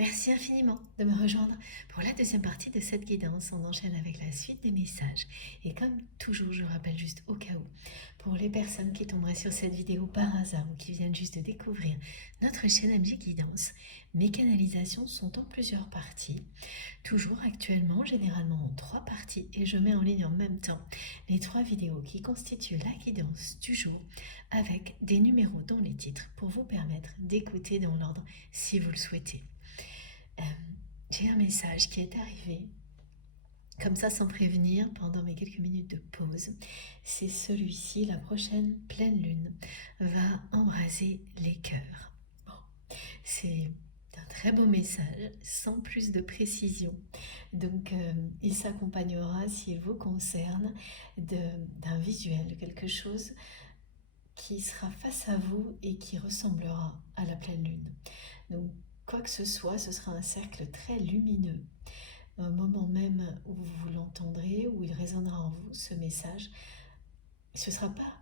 Merci infiniment de me rejoindre pour la deuxième partie de cette guidance. On enchaîne avec la suite des messages. Et comme toujours, je rappelle juste au cas où, pour les personnes qui tomberaient sur cette vidéo par hasard ou qui viennent juste de découvrir notre chaîne MJ Guidance, mes canalisations sont en plusieurs parties. Toujours actuellement, généralement en 3 parties, et je mets en ligne en même temps les 3 vidéos qui constituent la guidance du jour avec des numéros dans les titres pour vous permettre d'écouter dans l'ordre si vous le souhaitez. J'ai un message qui est arrivé comme ça sans prévenir pendant mes quelques minutes de pause. C'est celui-ci: la prochaine pleine lune va embraser les cœurs. Bon, c'est un très beau message sans plus de précision. Donc il s'accompagnera, s'il vous concerne, d'un visuel, de quelque chose qui sera face à vous et qui ressemblera à la pleine lune. Donc quoi que ce soit, ce sera un cercle très lumineux. Au moment même où vous l'entendrez, où il résonnera en vous, ce message, ce ne sera pas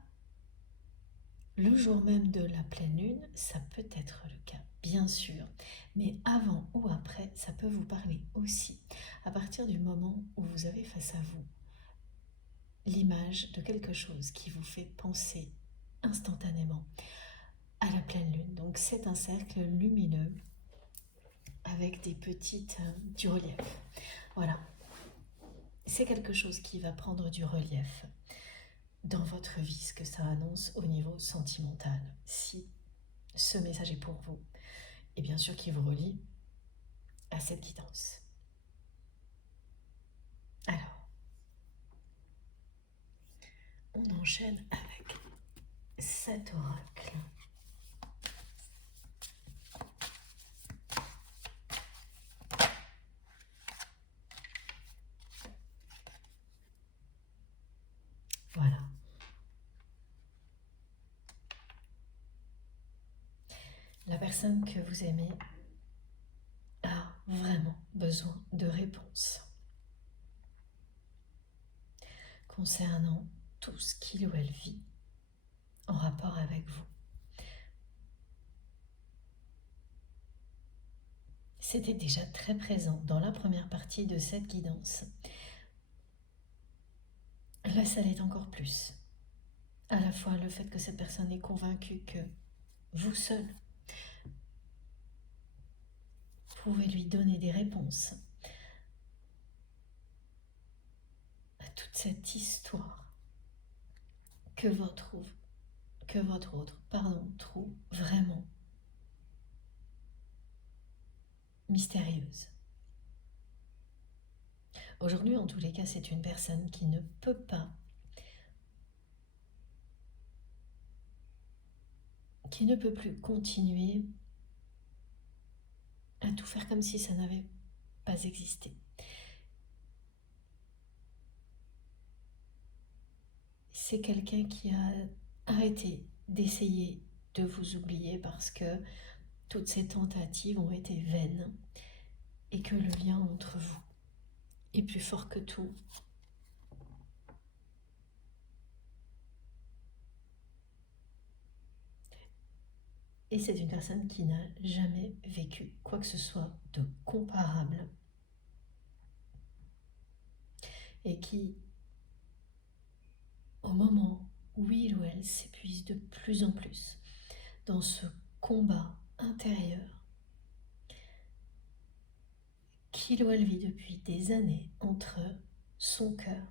le jour même de la pleine lune, ça peut être le cas, bien sûr, mais avant ou après, ça peut vous parler aussi, à partir du moment où vous avez face à vous l'image de quelque chose qui vous fait penser instantanément à la pleine lune. Donc c'est un cercle lumineux avec du relief. Voilà, c'est quelque chose qui va prendre du relief dans votre vie, ce que ça annonce au niveau sentimental. Si ce message est pour vous, et bien sûr qui vous relie à cette guidance. Alors, on enchaîne avec cet oracle. Voilà. La personne que vous aimez a vraiment besoin de réponses concernant tout ce qu'il ou elle vit en rapport avec vous. C'était déjà très présent dans la première partie de cette guidance. Là, ça l'est encore plus. À la fois le fait que cette personne est convaincue que vous seul pouvez lui donner des réponses à toute cette histoire que votre autre trouve vraiment mystérieuse. Aujourd'hui, en tous les cas, c'est une personne qui ne peut pas, qui ne peut plus continuer à tout faire comme si ça n'avait pas existé. C'est quelqu'un qui a arrêté d'essayer de vous oublier parce que toutes ces tentatives ont été vaines et que le lien entre vous est plus fort que tout. Et c'est une personne qui n'a jamais vécu quoi que ce soit de comparable et qui, au moment où il ou elle s'épuise de plus en plus dans ce combat intérieur qu'il ou elle vit depuis des années entre son cœur,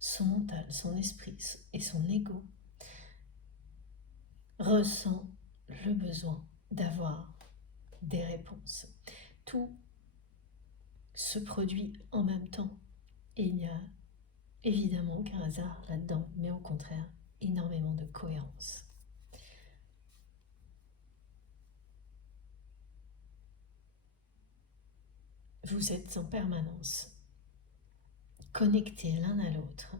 son mental, son esprit et son ego, ressent le besoin d'avoir des réponses. Tout se produit en même temps et il n'y a évidemment aucun hasard là-dedans, mais au contraire, énormément de cohérence. Vous êtes en permanence connectés l'un à l'autre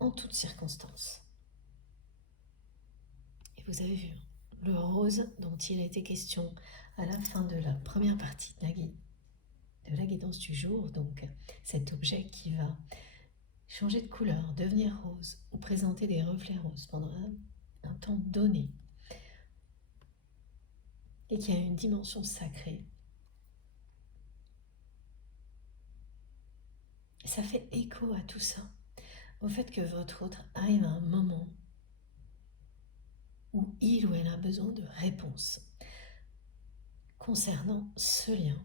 en toutes circonstances. Et vous avez vu le rose dont il a été question à la fin de la première partie de la guidance du jour, donc cet objet qui va changer de couleur, devenir rose ou présenter des reflets roses pendant un temps donné. et qui a une dimension sacrée. Ça fait écho à tout ça, au fait que votre autre arrive à un moment où il ou elle a besoin de réponses concernant ce lien.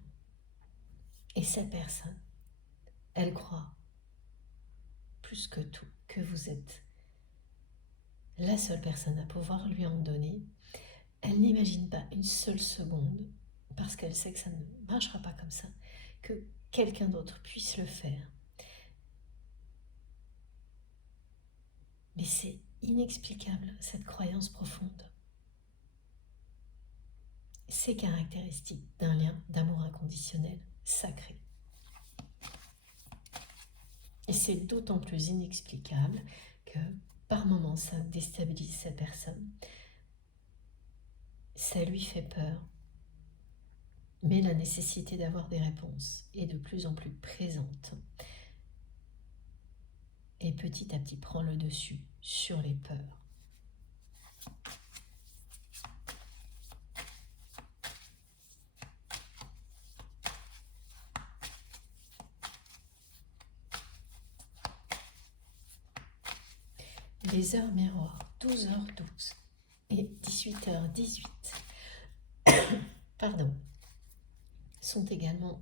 Et cette personne, elle croit plus que tout que vous êtes la seule personne à pouvoir lui en donner. Elle n'imagine pas une seule seconde, parce qu'elle sait que ça ne marchera pas comme ça, que quelqu'un d'autre puisse le faire. Mais c'est inexplicable, cette croyance profonde. C'est caractéristique d'un lien d'amour inconditionnel sacré. Et c'est d'autant plus inexplicable que par moments ça déstabilise cette personne. Ça lui fait peur. Mais la nécessité d'avoir des réponses est de plus en plus présente. Et petit à petit prend le dessus sur les peurs. Les heures miroirs, 12h12 et 18h18, pardon, sont également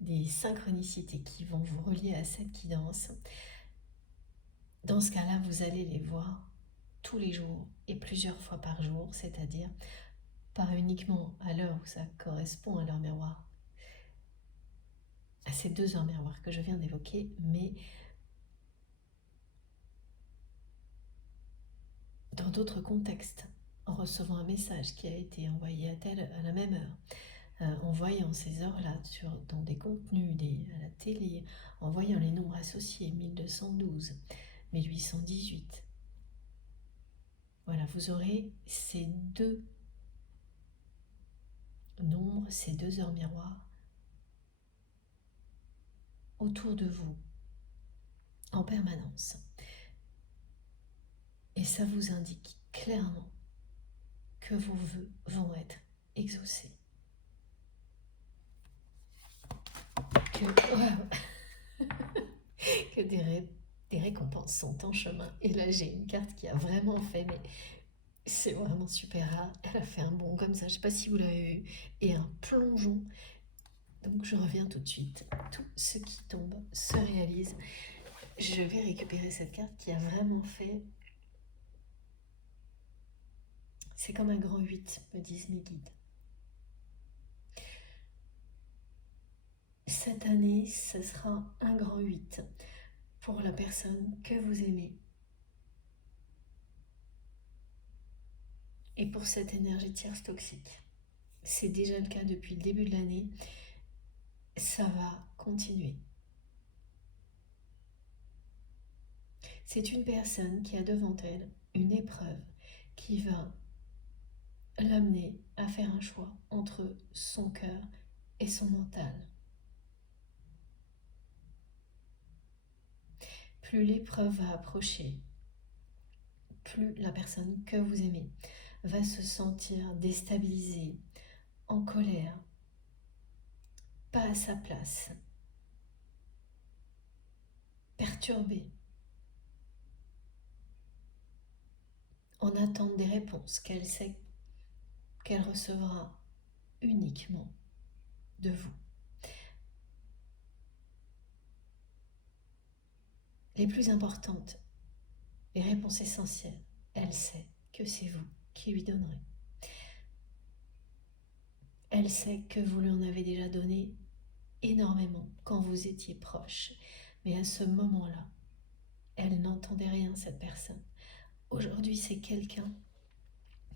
des synchronicités qui vont vous relier à cette guidance. Dans ce cas-là, vous allez les voir tous les jours et plusieurs fois par jour, c'est-à-dire pas uniquement à l'heure où ça correspond à l'heure miroir, à ces 2 heures miroirs que je viens d'évoquer, mais dans d'autres contextes, en recevant un message qui a été envoyé à la même heure, en voyant ces heures-là dans des contenus, à la télé, en voyant les nombres associés, 1212, 1818. Voilà, vous aurez ces 2 nombres, ces 2 heures miroirs autour de vous, en permanence. Et ça vous indique clairement que vos vœux vont être exaucés. Que des récompenses sont en chemin. Et là, j'ai une carte qui a vraiment fait, mais c'est vraiment super rare. Elle a fait un bond comme ça, je ne sais pas si vous l'avez vu, et un plongeon. Donc je reviens tout de suite. Tout ce qui tombe se réalise. Je vais récupérer cette carte qui a vraiment fait... C'est comme un grand 8, me disent mes guides. Cette année, ce sera un grand 8 pour la personne que vous aimez. Et pour cette énergie tierce toxique. C'est déjà le cas depuis le début de l'année. Ça va continuer. C'est une personne qui a devant elle une épreuve qui va l'amener à faire un choix entre son cœur et son mental. Plus l'épreuve va approcher, plus la personne que vous aimez va se sentir déstabilisée, en colère, pas à sa place, perturbée, en attente des réponses qu'elle sait qu'elle recevra uniquement de vous. Les plus importantes, les réponses essentielles, elle sait que c'est vous qui lui donnerez. Elle sait que vous lui en avez déjà donné énormément quand vous étiez proches. Mais à ce moment-là, elle n'entendait rien, cette personne. Aujourd'hui, c'est quelqu'un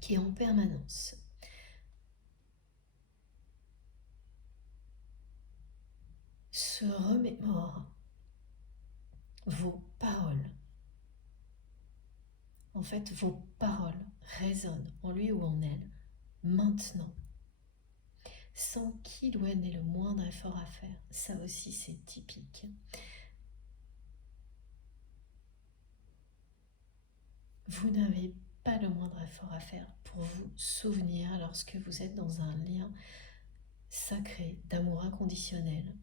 qui en permanence se remémore vos paroles. En fait, vos paroles résonnent en lui ou en elle maintenant, sans qu'il ou elle n'ait le moindre effort à faire. Ça aussi, c'est typique. Vous n'avez pas le moindre effort à faire pour vous souvenir lorsque vous êtes dans un lien sacré d'amour inconditionnel.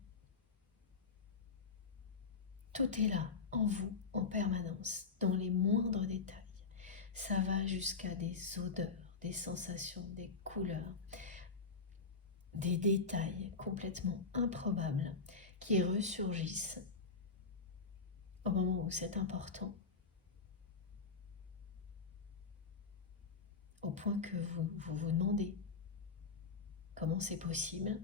Tout est là, en vous, en permanence, dans les moindres détails. Ça va jusqu'à des odeurs, des sensations, des couleurs, des détails complètement improbables qui ressurgissent au moment où c'est important, au point que vous demandez comment c'est possible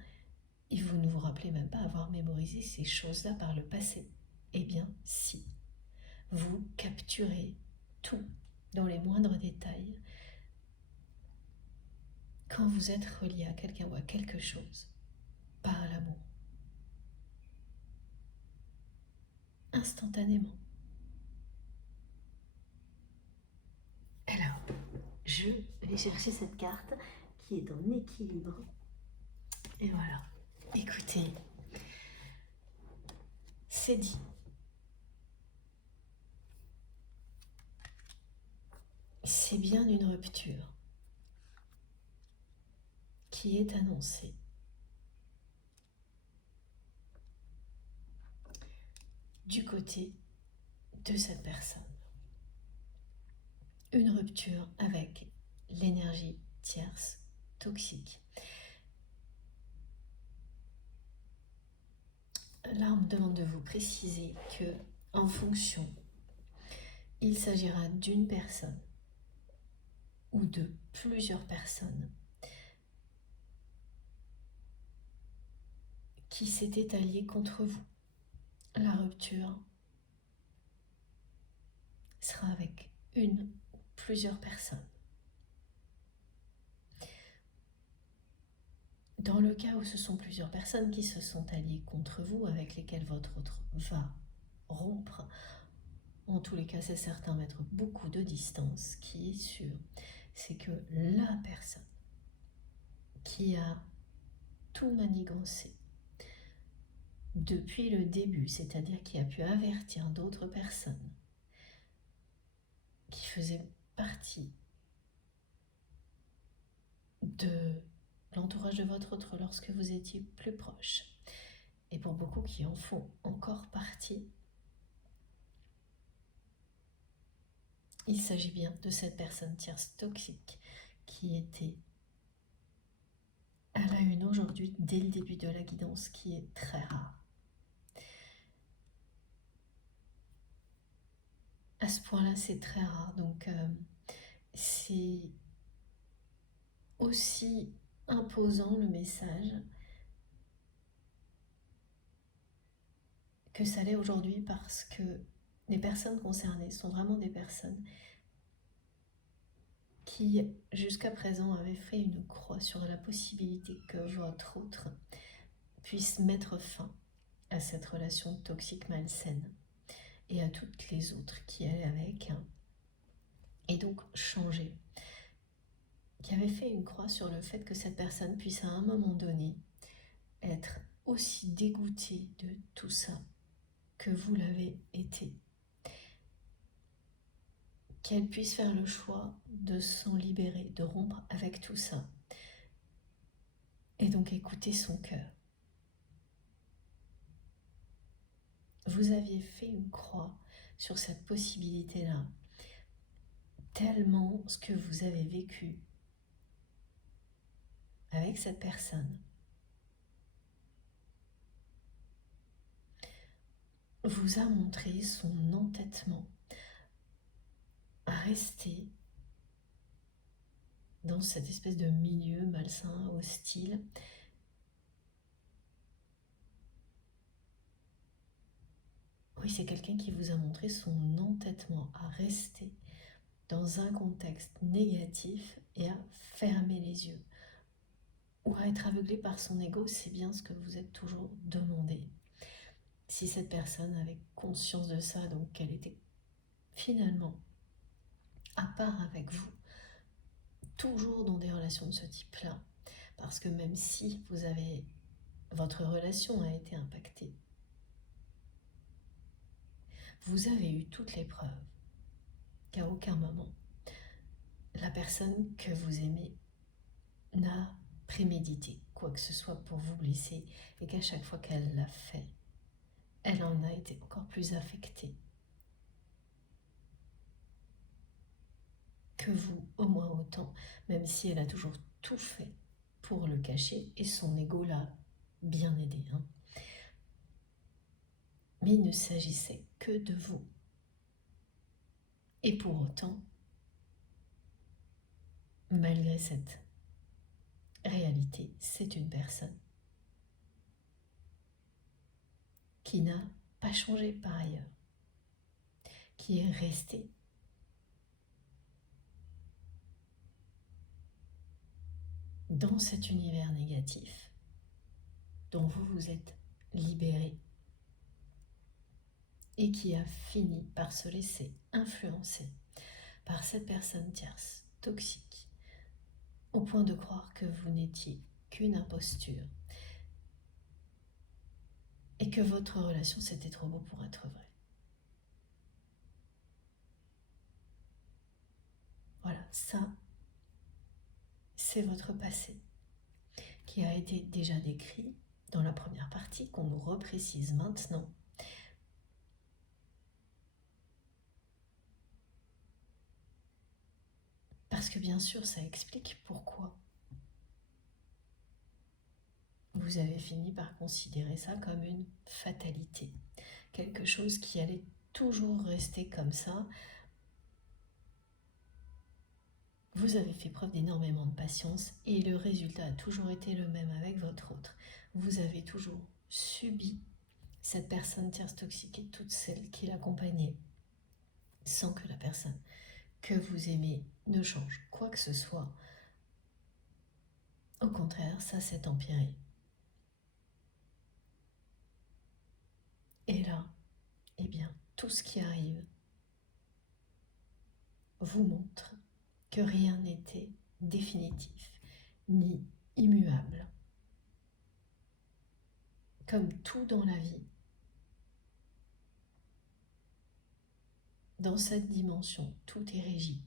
et vous ne vous rappelez même pas avoir mémorisé ces choses-là par le passé. Eh bien, si. Vous capturez tout dans les moindres détails quand vous êtes relié à quelqu'un ou à quelque chose par l'amour. Instantanément. Alors, je vais chercher cette carte qui est en équilibre. Et voilà. Écoutez, c'est dit. C'est bien une rupture qui est annoncée. Du côté de cette personne. Une rupture avec l'énergie tierce toxique. Là, on me demande de vous préciser que, en fonction, il s'agira d'une personne ou de plusieurs personnes qui s'étaient alliées contre vous. La rupture sera avec une ou plusieurs personnes. Dans le cas où ce sont plusieurs personnes qui se sont alliées contre vous, avec lesquelles votre autre va rompre, en tous les cas, c'est certain, mettre beaucoup de distance. Ce qui est sûr, c'est que la personne qui a tout manigancé depuis le début, c'est-à-dire qui a pu avertir d'autres personnes qui faisaient partie de l'entourage de votre autre lorsque vous étiez plus proche, et pour beaucoup qui en font encore partie, il s'agit bien de cette personne tierce toxique qui était à la une aujourd'hui dès le début de la guidance, qui est très rare. À ce point-là, c'est très rare, donc c'est aussi imposant le message que ça l'est aujourd'hui, parce que les personnes concernées sont vraiment des personnes qui, jusqu'à présent, avaient fait une croix sur la possibilité que votre autre puisse mettre fin à cette relation toxique malsaine et à toutes les autres qui allaient avec, et donc changer. Qui avait fait une croix sur le fait que cette personne puisse à un moment donné être aussi dégoûtée de tout ça que vous l'avez été. Qu'elle puisse faire le choix de s'en libérer, de rompre avec tout ça. Et donc écouter son cœur. Vous aviez fait une croix sur cette possibilité-là, tellement ce que vous avez vécu avec cette personne vous a montré son entêtement à rester dans cette espèce de milieu malsain, hostile. Oui, c'est quelqu'un qui vous a montré son entêtement à rester dans un contexte négatif et à fermer les yeux. Ou à être aveuglé par son ego, c'est bien ce que vous êtes toujours demandé. Si cette personne avait conscience de ça, donc qu'elle était finalement à part avec vous, toujours dans des relations de ce type-là, parce que même si votre relation a été impactée, vous avez eu toutes les preuves qu'à aucun moment la personne que vous aimez n'a prémédité quoi que ce soit pour vous blesser et qu'à chaque fois qu'elle l'a fait, elle en a été encore plus affectée que vous, au moins autant, même si elle a toujours tout fait pour le cacher et son ego l'a bien aidé. Mais il ne s'agissait que de vous. Et pour autant, malgré cette réalité, c'est une personne qui n'a pas changé par ailleurs, qui est restée dans cet univers négatif dont vous vous êtes libéré et qui a fini par se laisser influencer par cette personne tierce toxique au point de croire que vous n'étiez qu'une imposture et que votre relation c'était trop beau pour être vrai. Voilà, ça, c'est votre passé qui a été déjà décrit dans la première partie, qu'on nous reprécise maintenant. Parce que bien sûr, ça explique pourquoi vous avez fini par considérer ça comme une fatalité. Quelque chose qui allait toujours rester comme ça. Vous avez fait preuve d'énormément de patience et le résultat a toujours été le même avec votre autre. Vous avez toujours subi cette personne tierce toxique et toutes celles qui l'accompagnaient sans que la personne que vous aimez ne change quoi que ce soit. Au contraire, ça s'est empiré. Et là, eh bien, tout ce qui arrive vous montre que rien n'était définitif ni immuable. Comme tout dans la vie, dans cette dimension, tout est régi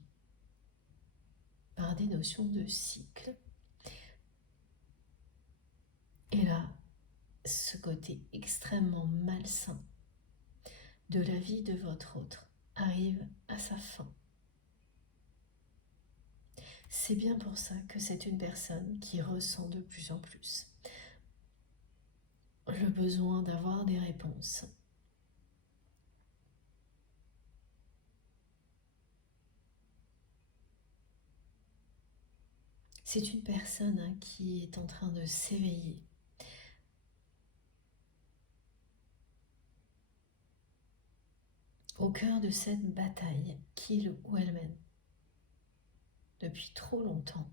par des notions de cycle. Et là, ce côté extrêmement malsain de la vie de votre autre arrive à sa fin. C'est bien pour ça que c'est une personne qui ressent de plus en plus le besoin d'avoir des réponses. C'est une personne qui est en train de s'éveiller. Au cœur de cette bataille qu'il ou elle mène depuis trop longtemps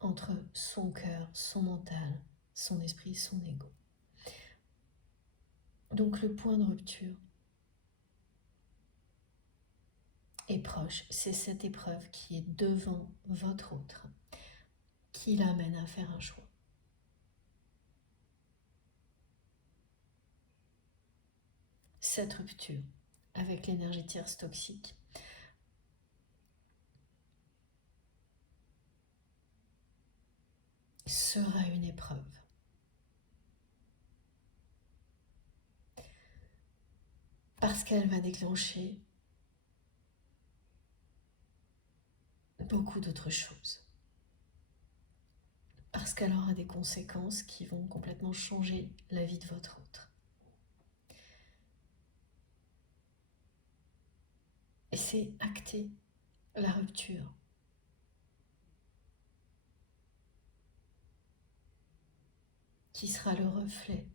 entre son cœur, son mental, son esprit, son ego. Donc le point de rupture est proche, c'est cette épreuve qui est devant votre autre, qui l'amène à faire un choix. Cette rupture avec l'énergie tierce toxique sera une épreuve. Parce qu'elle va déclencher beaucoup d'autres choses. Parce qu'elle aura des conséquences qui vont complètement changer la vie de votre autre. Et c'est acter la rupture. Qui sera le reflet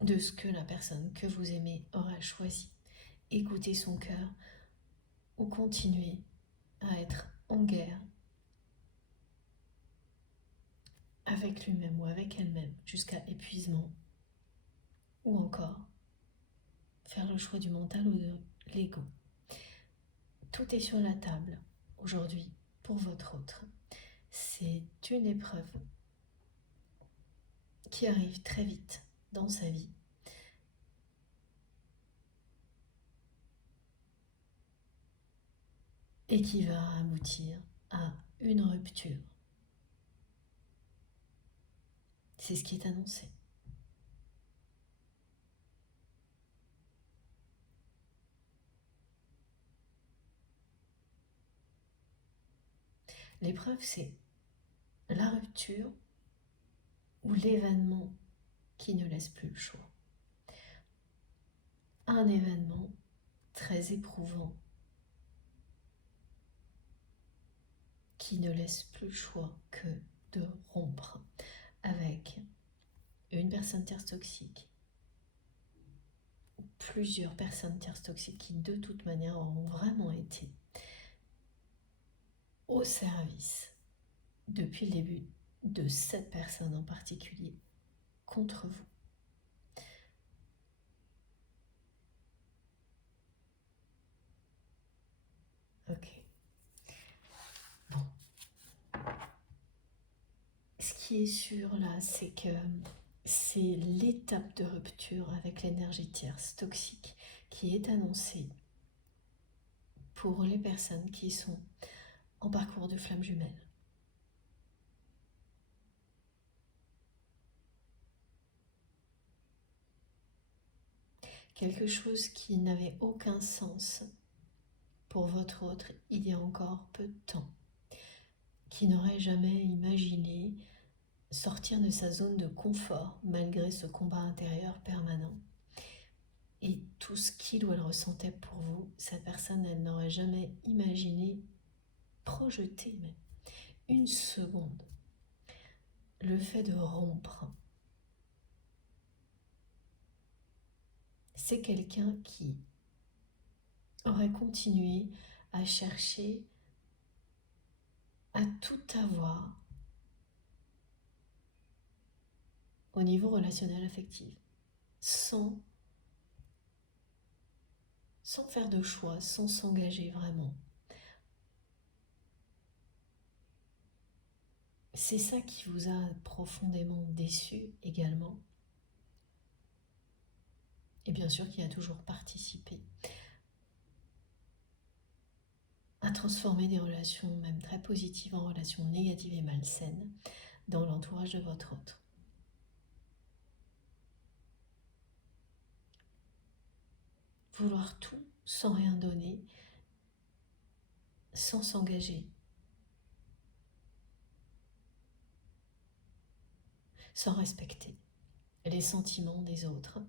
de ce que la personne que vous aimez aura choisi. Écoutez son cœur ou continuer à être en guerre avec lui-même ou avec elle-même jusqu'à épuisement, ou encore faire le choix du mental ou de l'ego. Tout est sur la table aujourd'hui pour votre autre. C'est une épreuve qui arrive très vite dans sa vie. et qui va aboutir à une rupture. C'est ce qui est annoncé. L'épreuve, c'est la rupture ou l'événement qui ne laisse plus le choix. Un événement très éprouvant qui ne laisse plus le choix que de rompre avec une personne tierce toxique, plusieurs personnes tierces toxiques qui de toute manière auront vraiment été au service depuis le début de cette personne en particulier contre vous. Ok. Bon. Ce qui est sûr là, c'est que c'est l'étape de rupture avec l'énergie tierce toxique qui est annoncée pour les personnes qui sont en parcours de flamme jumelle. Quelque chose qui n'avait aucun sens pour votre autre il y a encore peu de temps, qui n'aurait jamais imaginé sortir de sa zone de confort malgré ce combat intérieur permanent. Et tout ce qu'il ou elle ressentait pour vous, cette personne, elle n'aurait jamais imaginé projeter même une seconde le fait de rompre. C'est quelqu'un qui aurait continué à chercher à tout avoir au niveau relationnel affectif, sans faire de choix, sans s'engager vraiment. C'est ça qui vous a profondément déçu également. Et bien sûr qui a toujours participé à transformer des relations même très positives en relations négatives et malsaines dans l'entourage de votre autre. Vouloir tout sans rien donner, sans s'engager, sans respecter les sentiments des autres.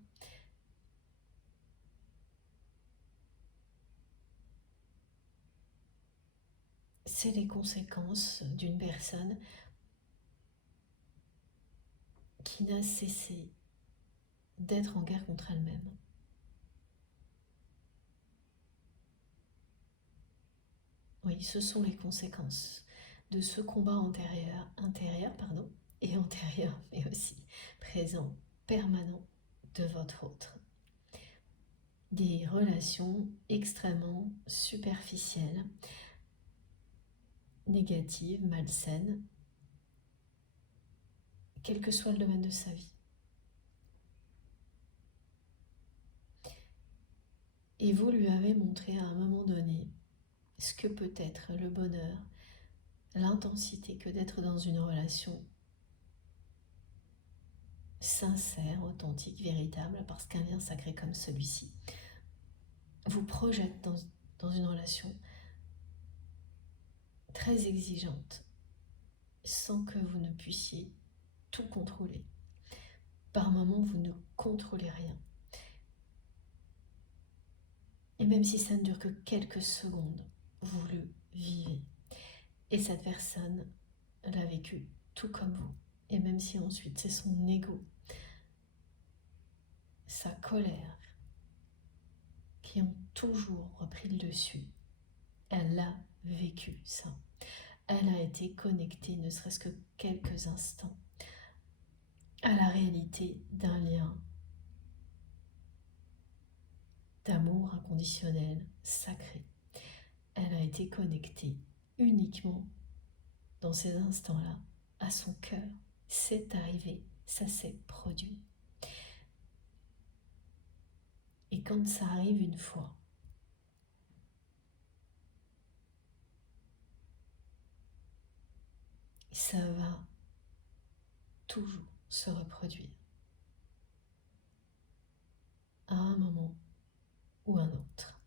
C'est les conséquences d'une personne qui n'a cessé d'être en guerre contre elle-même. Oui, ce sont les conséquences de ce combat intérieur, et antérieur, mais aussi présent, permanent de votre autre. Des relations extrêmement superficielles, négatives, malsaines, quel que soit le domaine de sa vie. Et vous lui avez montré à un moment donné ce que peut être le bonheur, l'intensité que d'être dans une relation sincère, authentique, véritable, parce qu'un lien sacré comme celui-ci vous projette dans une relation très exigeante, sans que vous ne puissiez tout contrôler. Par moments, vous ne contrôlez rien. Et même si ça ne dure que quelques secondes, vous le vivez. Et cette personne l'a vécu tout comme vous. Et même si ensuite c'est son ego, sa colère, qui ont toujours repris le dessus, elle a vécu ça. Elle a été connectée, ne serait-ce que quelques instants, à la réalité d'un lien d'amour inconditionnel, sacré. Elle a été connectée uniquement dans ces instants-là à son cœur. C'est arrivé, ça s'est produit. Et quand ça arrive une fois, Ça va toujours se reproduire à un moment ou un autre.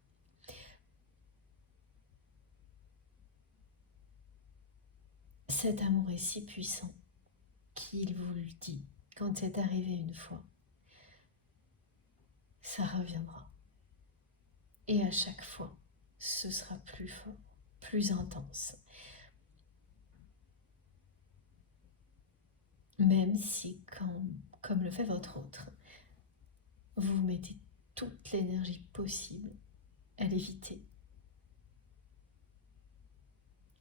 Cet amour est si puissant qu'il vous le dit quand c'est arrivé une fois. Ça reviendra. Et à chaque fois, ce sera plus fort, plus intense. Même si, comme le fait votre autre, vous mettez toute l'énergie possible à l'éviter,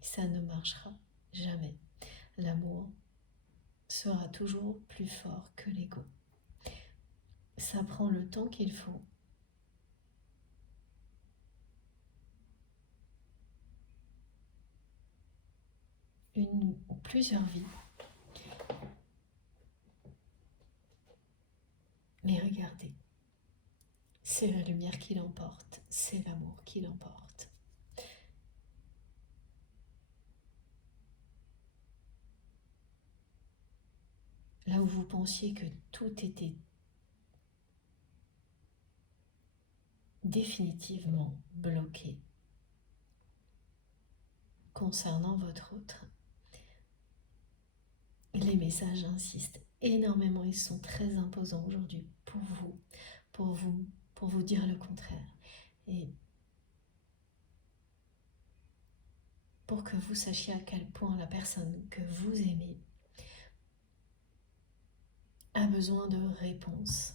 ça ne marchera jamais. L'amour sera toujours plus fort que l'ego. Ça prend le temps qu'il faut. Une ou plusieurs vies. Mais regardez, c'est la lumière qui l'emporte, c'est l'amour qui l'emporte. Là où vous pensiez que tout était définitivement bloqué concernant votre autre, les messages insistent énormément, ils sont très imposants aujourd'hui pour vous dire le contraire. Et pour que vous sachiez à quel point la personne que vous aimez a besoin de réponses.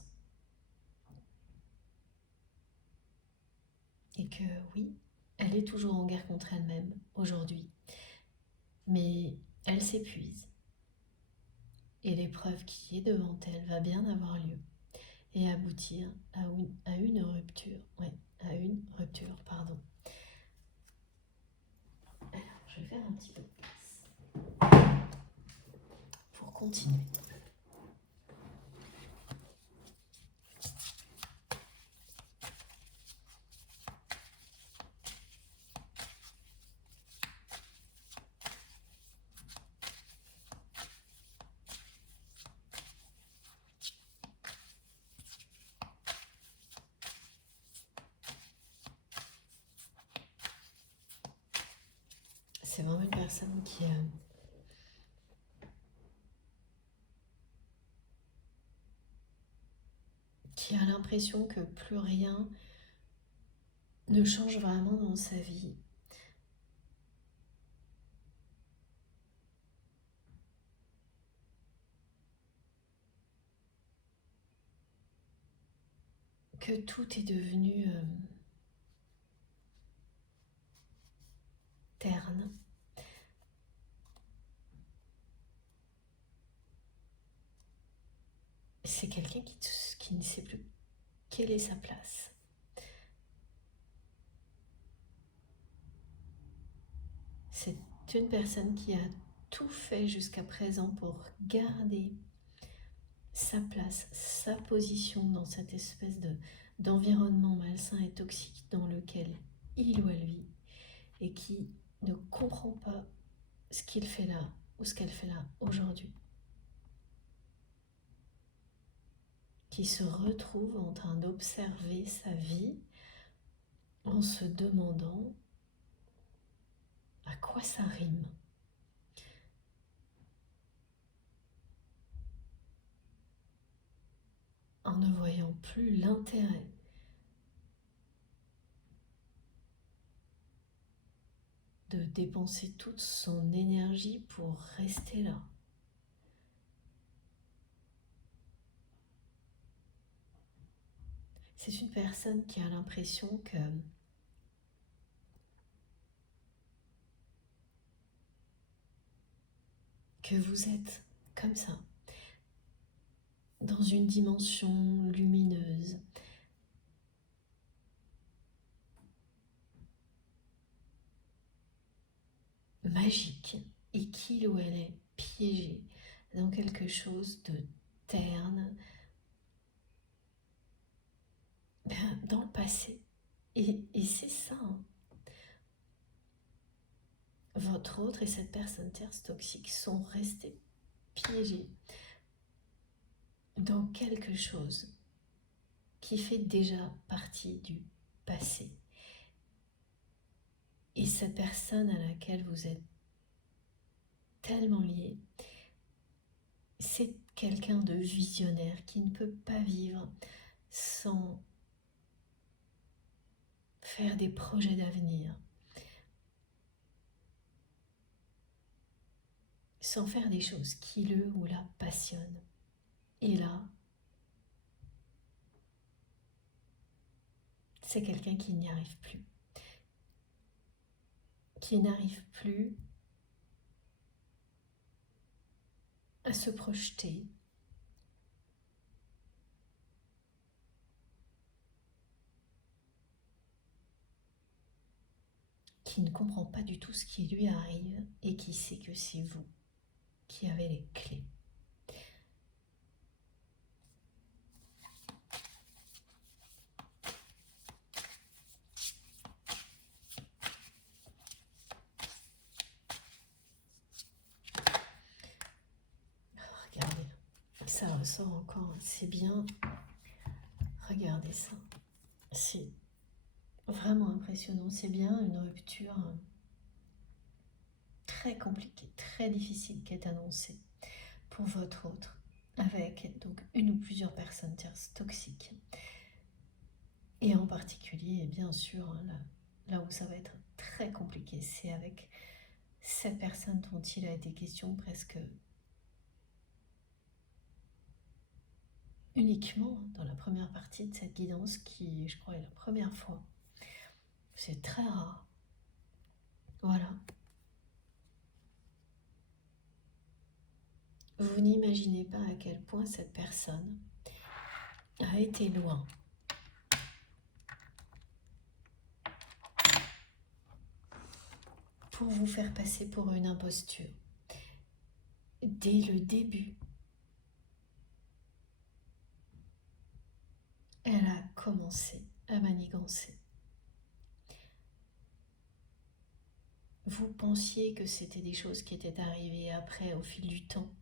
Et que oui, elle est toujours en guerre contre elle-même aujourd'hui. Mais elle s'épuise. Et l'épreuve qui est devant elle va bien avoir lieu et aboutir à une rupture. Ouais, à une rupture, pardon. Alors, je vais faire un petit peu de place pour continuer. C'est vraiment une personne qui a l'impression que plus rien ne change vraiment dans sa vie. Que tout est devenu terne. C'est quelqu'un qui ne sait plus quelle est sa place. C'est une personne qui a tout fait jusqu'à présent pour garder sa place, sa position dans cette espèce d'environnement malsain et toxique dans lequel il ou elle vit et qui ne comprend pas ce qu'il fait là ou ce qu'elle fait là aujourd'hui. Qui se retrouve en train d'observer sa vie en se demandant à quoi ça rime. En ne voyant plus l'intérêt de dépenser toute son énergie pour rester là. C'est une personne qui a l'impression que vous êtes comme ça, dans une dimension lumineuse, magique, et qu'il ou elle est piégé dans quelque chose de terne, dans le passé. Et c'est ça. Hein. votre autre et cette personne tierce toxique sont restés piégés dans quelque chose qui fait déjà partie du passé. Et cette personne à laquelle vous êtes tellement lié, c'est quelqu'un de visionnaire qui ne peut pas vivre sans faire des projets d'avenir, sans faire des choses qui le ou la passionnent. Et là, c'est quelqu'un qui n'y arrive plus. Qui n'arrive plus à se projeter, qui ne comprend pas du tout ce qui lui arrive et qui sait que c'est vous qui avez les clés. Regardez, ça ressort encore, c'est bien. Regardez ça, c'est vraiment impressionnant, c'est bien une rupture très compliquée, très difficile qui est annoncée pour votre autre, avec donc une ou plusieurs personnes tierces toxiques. Et en particulier, bien sûr, là où ça va être très compliqué, c'est avec cette personne dont il a été question presque uniquement dans la première partie de cette guidance qui, je crois, est la première fois. C'est très rare. Voilà. Vous n'imaginez pas à quel point cette personne a été loin. Pour vous faire passer pour une imposture. Dès le début, elle a commencé à manigancer. Vous pensiez que c'était des choses qui étaient arrivées après, au fil du temps.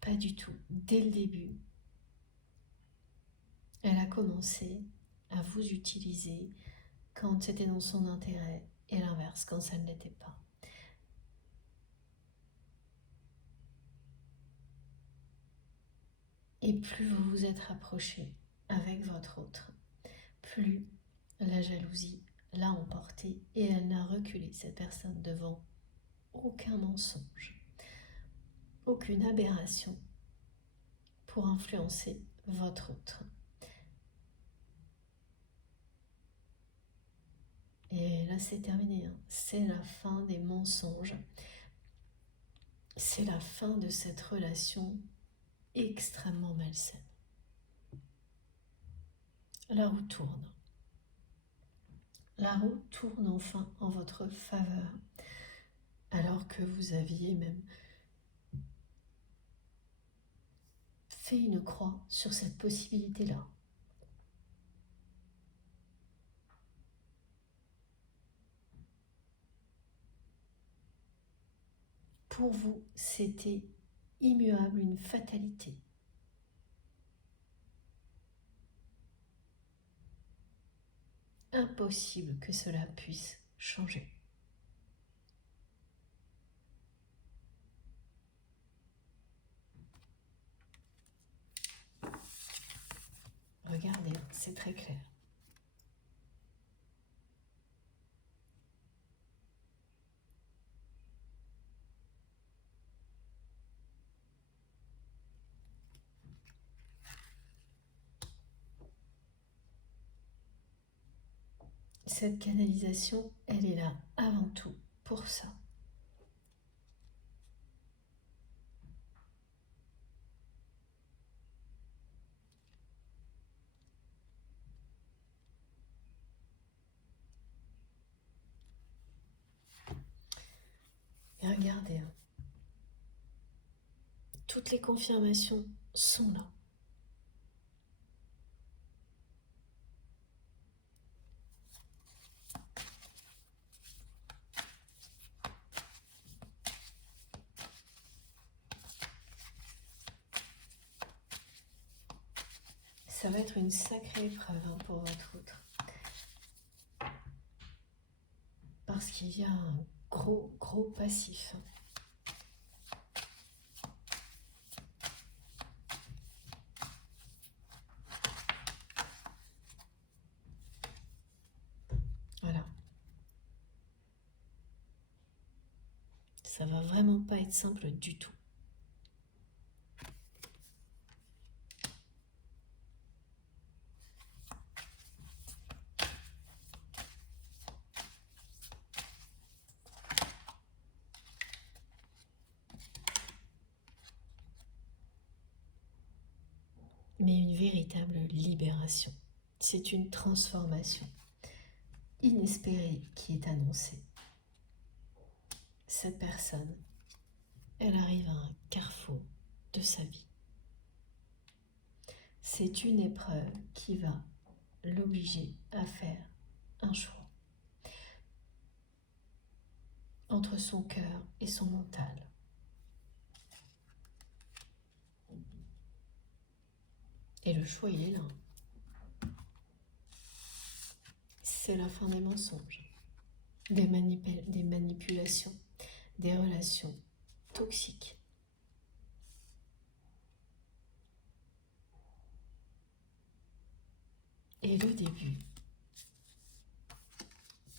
Pas du tout. Dès le début, elle a commencé à vous utiliser quand c'était dans son intérêt et l'inverse quand ça ne l'était pas. Et plus vous vous êtes rapproché avec votre autre, plus la jalousie l'a emporté et elle n'a reculé cette personne devant aucun mensonge, aucune aberration pour influencer votre autre. Et là c'est terminé, hein. C'est la fin des mensonges, c'est la fin de cette relation extrêmement malsaine. La roue tourne. La roue tourne enfin en votre faveur, alors que vous aviez même fait une croix sur cette possibilité-là. Pour vous, c'était immuable, une fatalité. Impossible que cela puisse changer. Regardez, c'est très clair. Cette canalisation, elle est là avant tout pour ça. Et regardez, hein, toutes les confirmations sont là. Ça va être une sacrée épreuve hein, pour votre autre. Parce qu'il y a un gros passif. Voilà. Ça va vraiment pas être simple du tout. Mais une véritable libération. C'est une transformation inespérée qui est annoncée. Cette personne, elle arrive à un carrefour de sa vie. C'est une épreuve qui va l'obliger à faire un choix entre son cœur et son mental. Et le choix, il est là. C'est la fin des mensonges, des manipulations, des relations toxiques. Et le début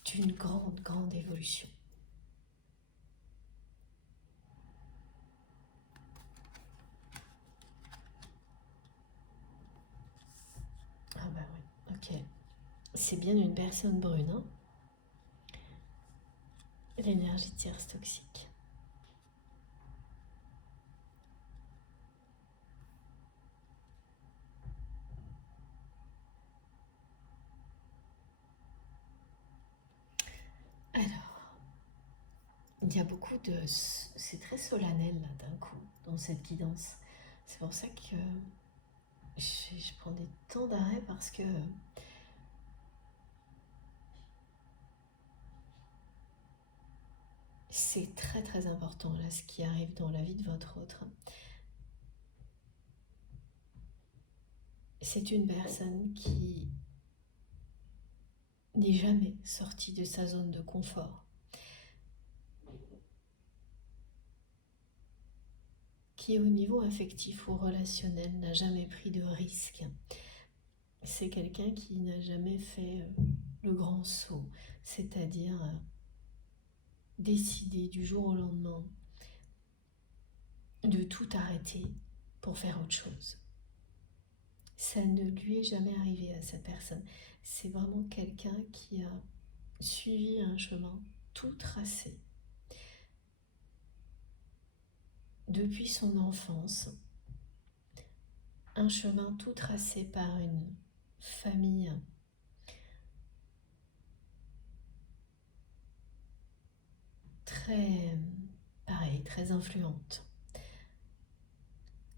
d'une grande évolution. Ah bah oui, ok. C'est bien une personne brune, hein? L'énergie tierce toxique. Alors, il y a beaucoup de... C'est très solennel là d'un coup dans cette guidance. C'est pour ça que je prends des temps d'arrêt parce que c'est très important là ce qui arrive dans la vie de votre autre. C'est une personne qui n'est jamais sortie de sa zone de confort, qui au niveau affectif ou relationnel n'a jamais pris de risque. C'est quelqu'un qui n'a jamais fait le grand saut, c'est-à-dire décider du jour au lendemain de tout arrêter pour faire autre chose. Ça ne lui est jamais arrivé à cette personne. C'est vraiment quelqu'un qui a suivi un chemin tout tracé depuis son enfance, un chemin tout tracé par une famille très, pareil, très influente,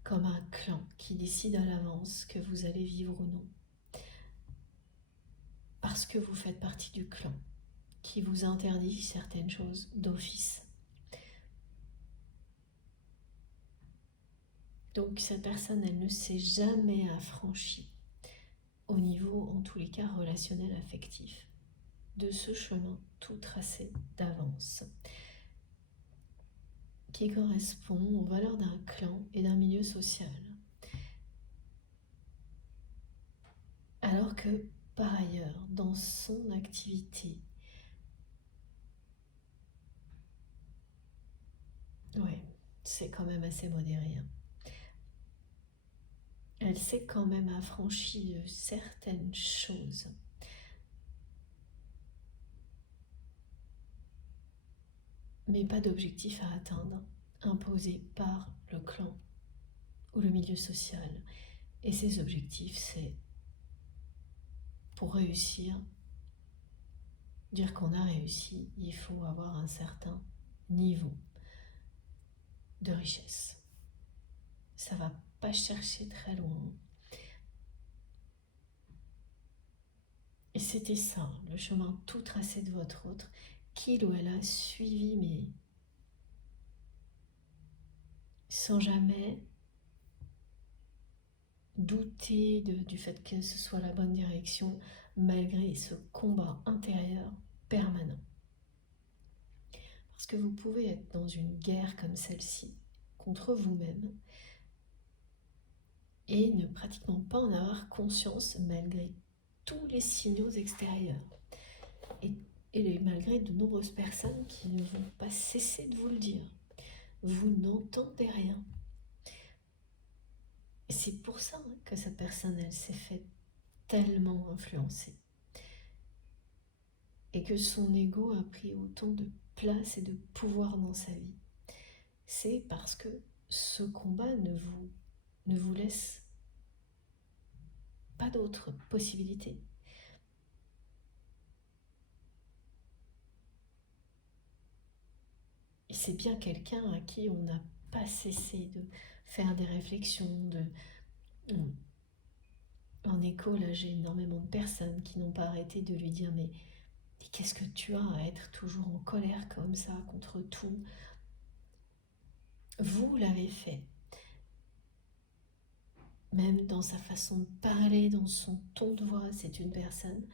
comme un clan qui décide à l'avance que vous allez vivre ou non, parce que vous faites partie du clan, qui vous interdit certaines choses d'office. Donc cette personne, elle ne s'est jamais affranchie au niveau, en tous les cas, relationnel affectif, de ce chemin tout tracé d'avance, qui correspond aux valeurs d'un clan et d'un milieu social. Alors que, par ailleurs, dans son activité, ouais, c'est quand même assez modéré, hein. Elle s'est quand même affranchie de certaines choses. Mais pas d'objectif à atteindre, imposé par le clan ou le milieu social. Et ces objectifs, c'est pour réussir, dire qu'on a réussi, il faut avoir un certain niveau de richesse. Ça va pas chercher très loin. Et c'était ça, le chemin tout tracé de votre autre, qu'il ou elle a suivi, mais sans jamais douter du fait que ce soit la bonne direction malgré ce combat intérieur permanent. Parce que vous pouvez être dans une guerre comme celle-ci contre vous-même et ne pratiquement pas en avoir conscience malgré tous les signaux extérieurs et malgré de nombreuses personnes qui ne vont pas cesser de vous le dire. Vous n'entendez rien. Et c'est pour ça que cette personne, elle s'est fait tellement influencer. Et que son ego a pris autant de place et de pouvoir dans sa vie. C'est parce que ce combat ne vous laisse pas d'autre possibilité. Et c'est bien quelqu'un à qui on n'a pas cessé de faire des réflexions, en écho, là, j'ai énormément de personnes qui n'ont pas arrêté de lui dire mais qu'est-ce que tu as à être toujours en colère comme ça contre tout? Vous l'avez fait. Même dans sa façon de parler, dans son ton de voix, c'est une personne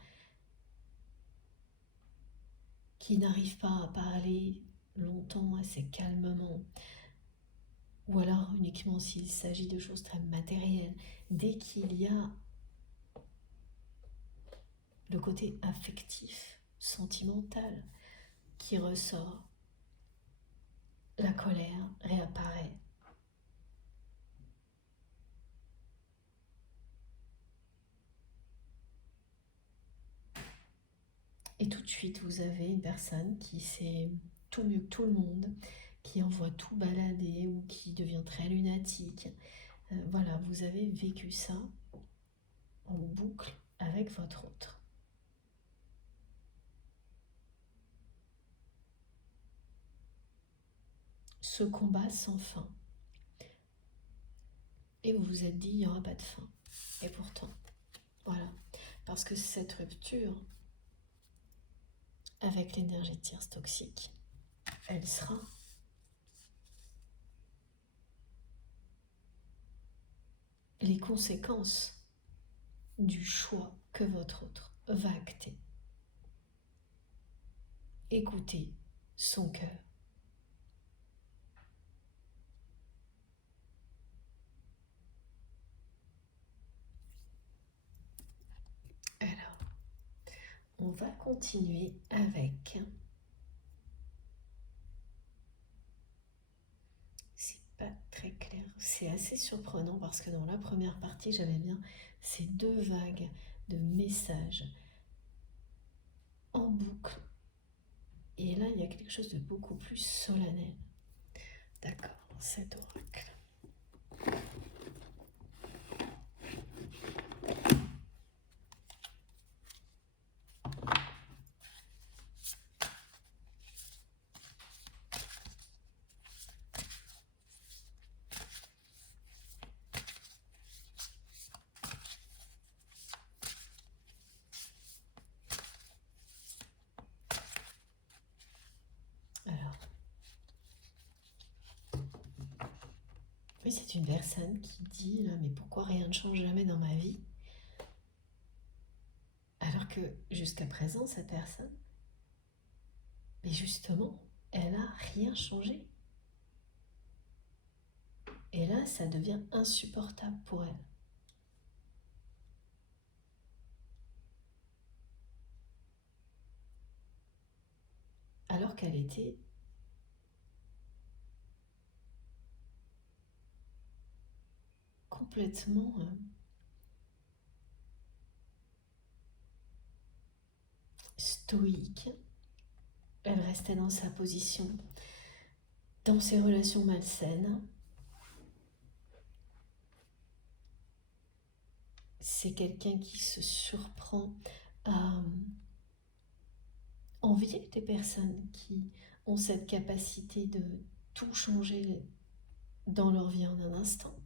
qui n'arrive pas à parler longtemps, assez calmement, ou alors uniquement s'il s'agit de choses très matérielles. Dès qu'il y a le côté affectif, sentimental qui ressort, la colère réapparaît. Et tout de suite, vous avez une personne qui sait tout mieux que tout le monde, qui envoie tout balader ou qui devient très lunatique. Voilà, vous avez vécu ça en boucle avec votre autre. Ce combat sans fin. Et vous vous êtes dit, il n'y aura pas de fin. Et pourtant, voilà. Parce que cette rupture avec l'énergie de tierce toxique, elle sera les conséquences du choix que votre autre va acter. Écoutez son cœur. Alors, on va continuer avec... C'est pas très clair. C'est assez surprenant parce que dans la première partie, j'avais bien ces deux vagues de messages en boucle. Et là, il y a quelque chose de beaucoup plus solennel. D'accord, cet oracle. Oui, c'est une personne qui dit là, mais pourquoi rien ne change jamais dans ma vie? Alors que jusqu'à présent, cette personne, mais justement, elle n'a rien changé. Et là, ça devient insupportable pour elle. Alors qu'elle était complètement stoïque. Elle restait dans sa position, dans ses relations malsaines. C'est quelqu'un qui se surprend à envier des personnes qui ont cette capacité de tout changer dans leur vie en un instant.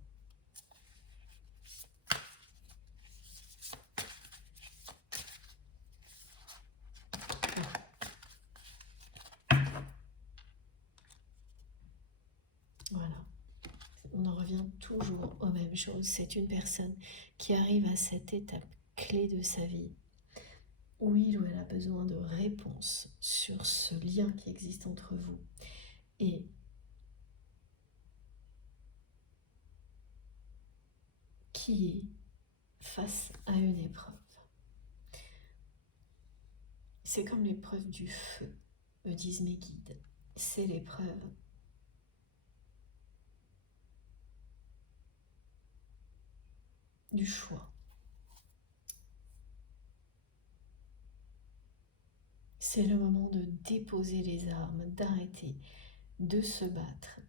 Voilà, on en revient toujours aux mêmes choses. C'est une personne qui arrive à cette étape clé de sa vie où il ou elle a besoin de réponses sur ce lien qui existe entre vous et qui est face à une épreuve. C'est comme l'épreuve du feu, me disent mes guides. C'est l'épreuve du choix. C'est le moment de déposer les armes, d'arrêter de se battre.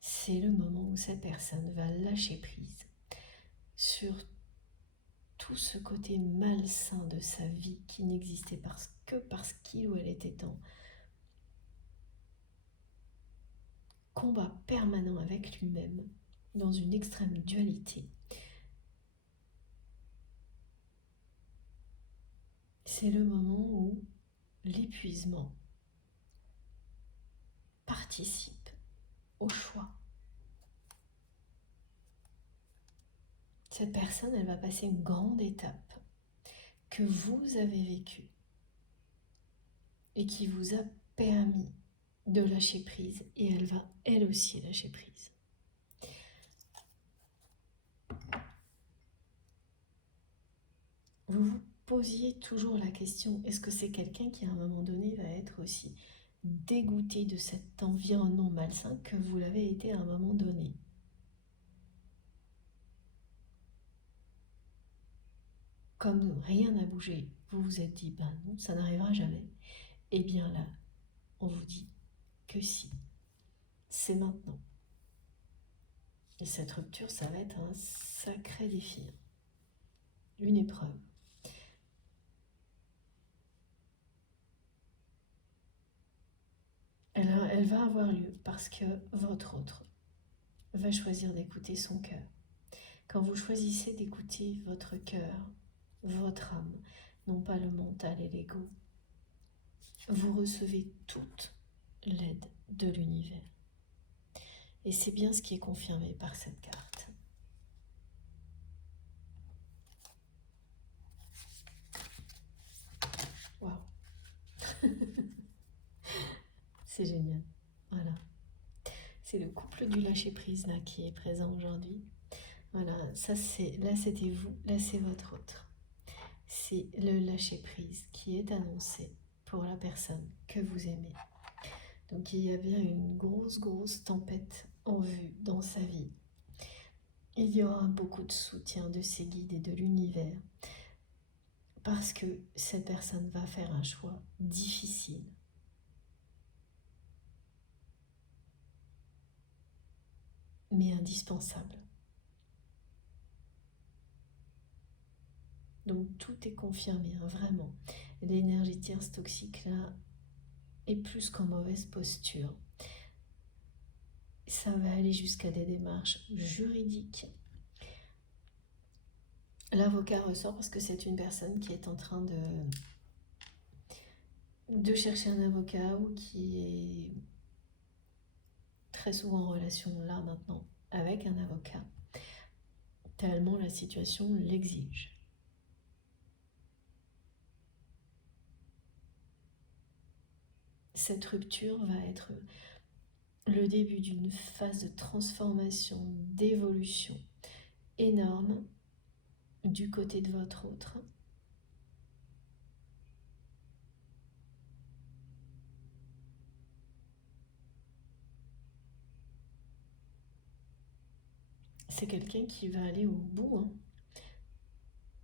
C'est le moment où cette personne va lâcher prise sur tout ce côté malsain de sa vie qui n'existait que parce qu'il ou elle était en combat permanent avec lui-même, dans une extrême dualité. C'est le moment où l'épuisement participe au choix. Cette personne, elle va passer une grande étape que vous avez vécue et qui vous a permis de lâcher prise, et elle va elle aussi lâcher prise. Vous vous posiez toujours la question, est-ce que c'est quelqu'un qui à un moment donné va être aussi dégoûté de cet environnement malsain que vous l'avez été à un moment donné? Comme rien n'a bougé, vous vous êtes dit, ben non, ça n'arrivera jamais. Et bien là, on vous dit que si, c'est maintenant. Et cette rupture, ça va être un sacré défi, une épreuve. Elle va avoir lieu parce que votre autre va choisir d'écouter son cœur. Quand vous choisissez d'écouter votre cœur, votre âme, non pas le mental et l'ego, vous recevez toute l'aide de l'univers. Et c'est bien ce qui est confirmé par cette carte. Waouh. C'est génial. Voilà. C'est le couple du lâcher-prise là qui est présent aujourd'hui. Voilà, ça c'est, là c'était vous, là c'est votre autre. C'est le lâcher-prise qui est annoncé pour la personne que vous aimez. Donc il y a bien une grosse tempête en vue dans sa vie. Il y aura beaucoup de soutien de ses guides et de l'univers parce que cette personne va faire un choix difficile. Mais indispensable. Donc tout est confirmé, hein, vraiment. L'énergie tierce toxique là est plus qu'en mauvaise posture. Ça va aller jusqu'à des démarches juridiques. L'avocat ressort parce que c'est une personne qui est en train de chercher un avocat ou qui est très souvent en relation là maintenant avec un avocat, tellement la situation l'exige. Cette rupture va être le début d'une phase de transformation, d'évolution énorme du côté de votre autre. C'est quelqu'un qui va aller au bout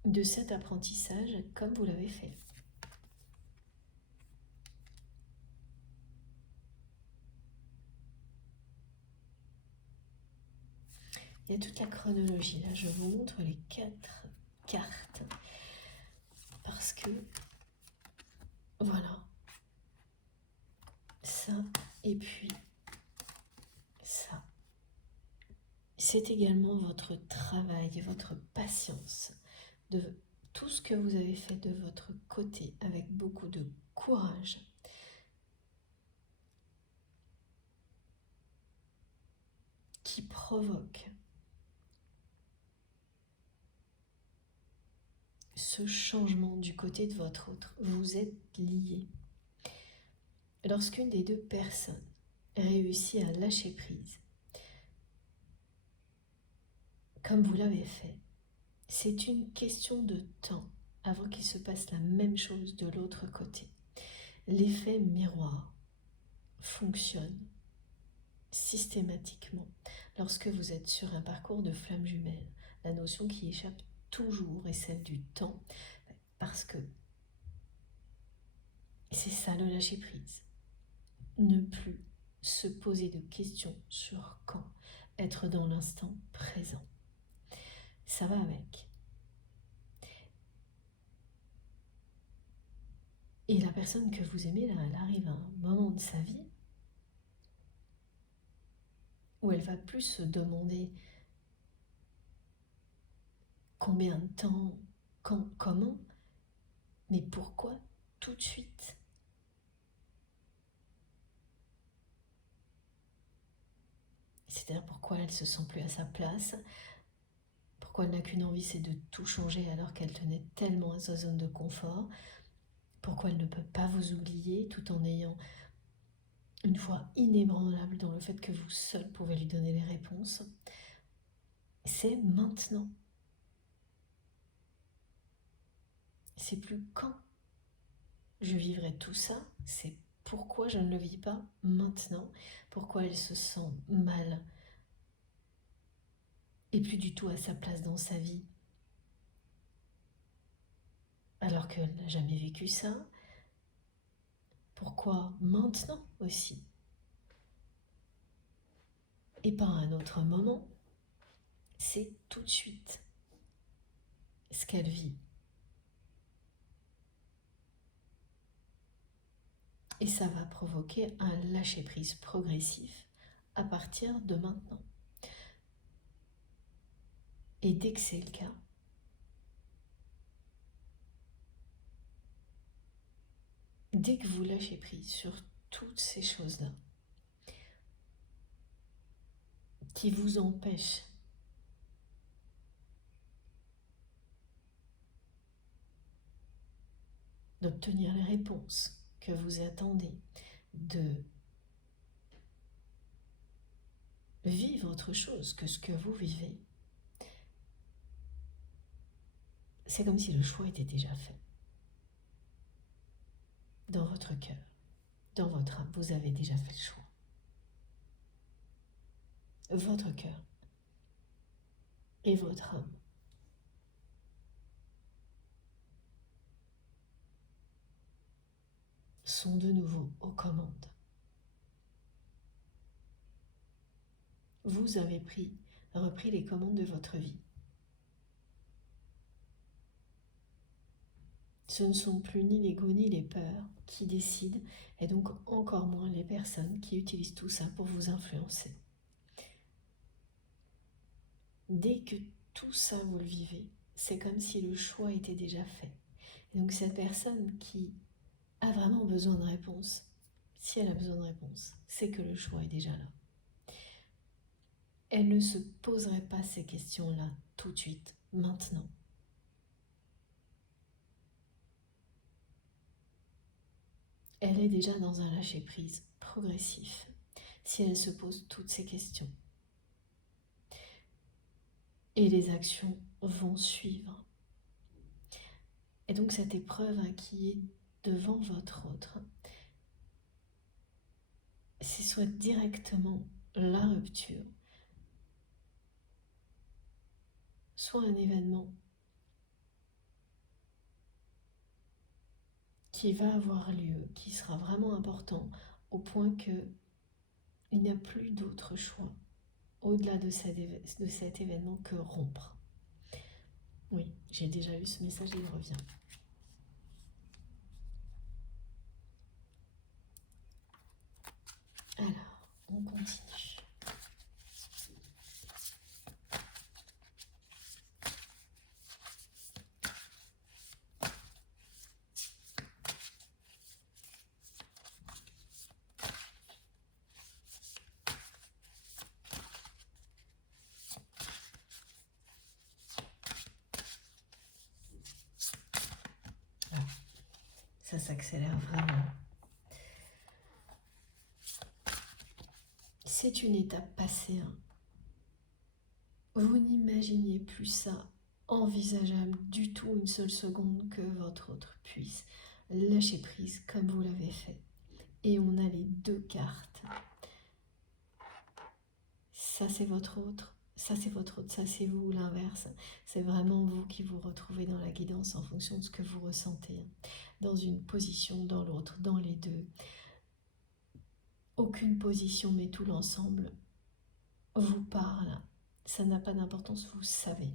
de cet apprentissage comme vous l'avez fait. Il y a toute la chronologie. Là, je vous montre les 4 cartes. Parce que, voilà, ça et puis ça. C'est également votre travail, votre patience, de tout ce que vous avez fait de votre côté avec beaucoup de courage. qui provoque ce changement du côté de votre autre. Vous êtes liés. Lorsqu'une des deux personnes réussit à lâcher prise, comme vous l'avez fait, c'est une question de temps avant qu'il se passe la même chose de l'autre côté. L'effet miroir fonctionne systématiquement lorsque vous êtes sur un parcours de flamme jumelle. La notion qui échappe toujours est celle du temps, parce que c'est ça le lâcher prise. Ne plus se poser de questions sur quand, être dans l'instant présent. Ça va avec. Et la personne que vous aimez, là, elle arrive à un moment de sa vie où elle va plus se demander combien de temps, quand, comment, mais pourquoi tout de suite. C'est-à-dire pourquoi elle se sent plus à sa place, pourquoi elle n'a qu'une envie, c'est de tout changer alors qu'elle tenait tellement à sa zone de confort, pourquoi elle ne peut pas vous oublier tout en ayant une foi inébranlable dans le fait que vous seul pouvez lui donner les réponses. C'est maintenant. C'est plus quand je vivrai tout ça, c'est pourquoi je ne le vis pas maintenant, pourquoi elle se sent mal et plus du tout à sa place dans sa vie, alors qu'elle n'a jamais vécu ça. Pourquoi maintenant aussi et pas à un autre moment. C'est tout de suite ce qu'elle vit. Et ça va provoquer un lâcher-prise progressif à partir de maintenant. Et dès que c'est le cas, dès que vous lâchez prise sur toutes ces choses-là qui vous empêchent d'obtenir les réponses que vous attendez, de vivre autre chose que ce que vous vivez, c'est comme si le choix était déjà fait. Dans votre cœur, dans votre âme, vous avez déjà fait le choix. Votre cœur et votre âme sont de nouveau aux commandes. Vous avez repris les commandes de votre vie. Ce ne sont plus ni l'ego ni les peurs qui décident, et donc encore moins les personnes qui utilisent tout ça pour vous influencer. Dès que tout ça vous le vivez, c'est comme si le choix était déjà fait. Et donc cette personne qui a vraiment besoin de réponse, si elle a besoin de réponse, c'est que le choix est déjà là. Elle ne se poserait pas ces questions-là tout de suite, maintenant. Elle est déjà dans un lâcher-prise progressif si elle se pose toutes ces questions. Et les actions vont suivre. Et donc cette épreuve qui est devant votre autre, c'est soit directement la rupture, soit un événement qui va avoir lieu, qui sera vraiment important au point qu'il n'y a plus d'autre choix au-delà de cet événement que rompre. Oui, j'ai déjà eu ce message et il revient. Alors, on continue. s'accélère vraiment. C'est une étape passée. Hein. Vous n'imaginiez plus ça envisageable du tout une seule seconde que votre autre puisse lâcher prise comme vous l'avez fait. Et on a les deux cartes. Ça c'est votre autre, ça c'est votre autre, ça c'est vous, l'inverse. C'est vraiment vous qui vous retrouvez dans la guidance en fonction de ce que vous ressentez. Dans une position, dans l'autre, dans les deux. Aucune position mais tout l'ensemble vous parle. Ça n'a pas d'importance, vous savez.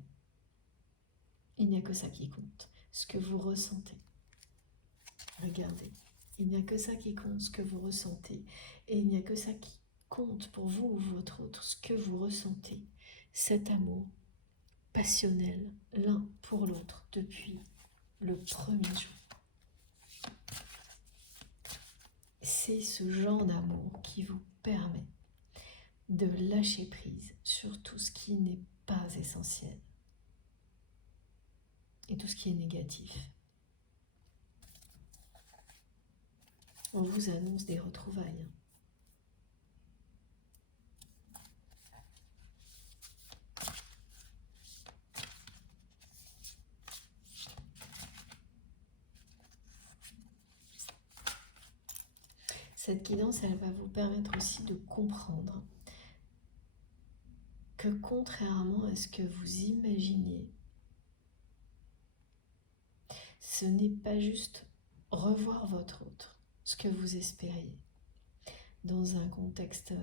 Il n'y a que ça qui compte, ce que vous ressentez. Regardez, il n'y a que ça qui compte, ce que vous ressentez. Et il n'y a que ça qui compte pour vous ou votre autre, ce que vous ressentez. Cet amour passionnel, l'un pour l'autre, depuis le premier jour. C'est ce genre d'amour qui vous permet de lâcher prise sur tout ce qui n'est pas essentiel et tout ce qui est négatif. On vous annonce des retrouvailles. Cette guidance, elle va vous permettre aussi de comprendre que contrairement à ce que vous imaginez, ce n'est pas juste revoir votre autre, ce que vous espériez, dans un contexte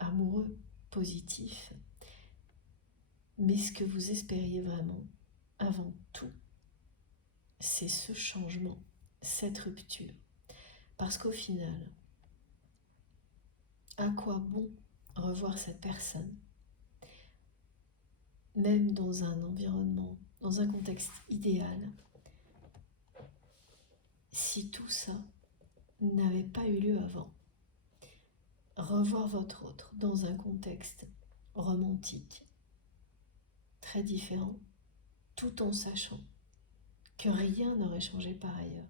amoureux, positif, mais ce que vous espériez vraiment, avant tout, c'est ce changement, cette rupture. Parce qu'au final, à quoi bon revoir cette personne, même dans un environnement, dans un contexte idéal, si tout ça n'avait pas eu lieu avant? Revoir votre autre dans un contexte romantique, très différent, tout en sachant que rien n'aurait changé par ailleurs.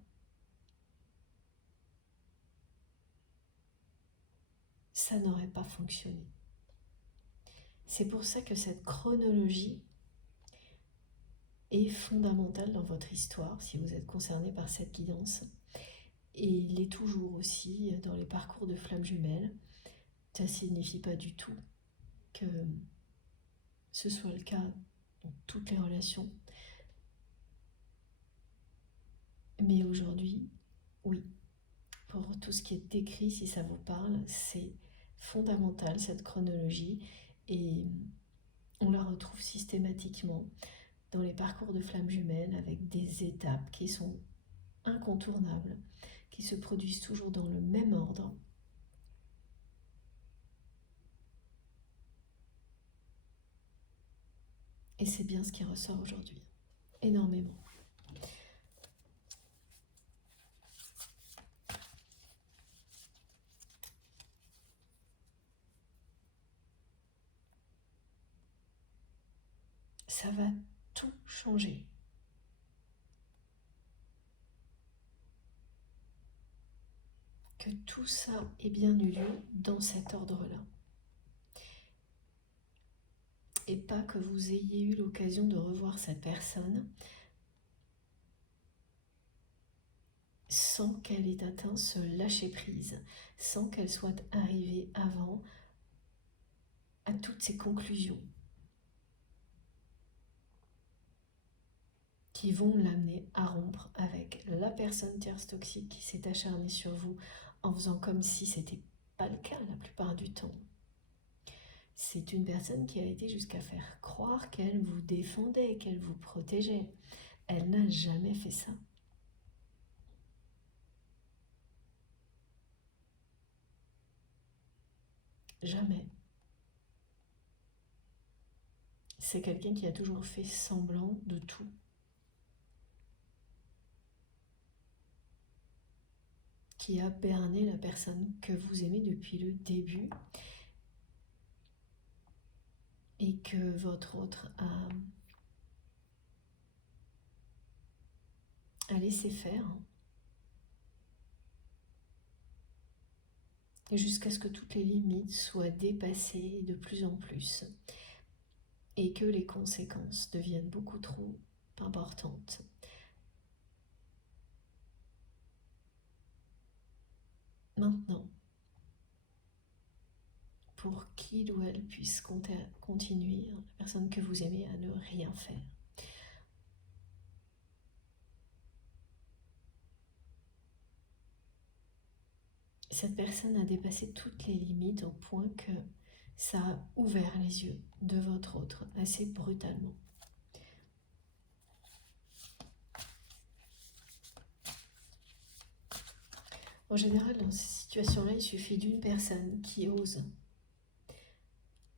Ça n'aurait pas fonctionné. C'est pour ça que cette chronologie est fondamentale dans votre histoire, si vous êtes concerné par cette guidance. Et il est toujours aussi dans les parcours de flammes jumelles. Ça ne signifie pas du tout que ce soit le cas dans toutes les relations. Mais aujourd'hui, oui, pour tout ce qui est décrit, si ça vous parle, c'est fondamental cette chronologie et on la retrouve systématiquement dans les parcours de flammes jumelles avec des étapes qui sont incontournables, qui se produisent toujours dans le même ordre. Et c'est bien ce qui ressort aujourd'hui, énormément. Ça va tout changer. Que tout ça ait bien eu lieu dans cet ordre-là. Et pas que vous ayez eu l'occasion de revoir cette personne sans qu'elle ait atteint ce lâcher-prise, sans qu'elle soit arrivée avant à toutes ces conclusions qui vont l'amener à rompre avec la personne tierce toxique qui s'est acharnée sur vous en faisant comme si c'était pas le cas la plupart du temps. C'est une personne qui a été jusqu'à faire croire qu'elle vous défendait, qu'elle vous protégeait. Elle n'a jamais fait ça. Jamais. C'est quelqu'un qui a toujours fait semblant de tout. Qui a berné la personne que vous aimez depuis le début et que votre autre a laissé faire. jusqu'à ce que toutes les limites soient dépassées de plus en plus et que les conséquences deviennent beaucoup trop importantes. Maintenant, pour qu'il ou elle puisse continuer, la personne que vous aimez, à ne rien faire. Cette personne a dépassé toutes les limites au point que ça a ouvert les yeux de votre autre assez brutalement. En général, dans ces situations-là, il suffit d'une personne qui ose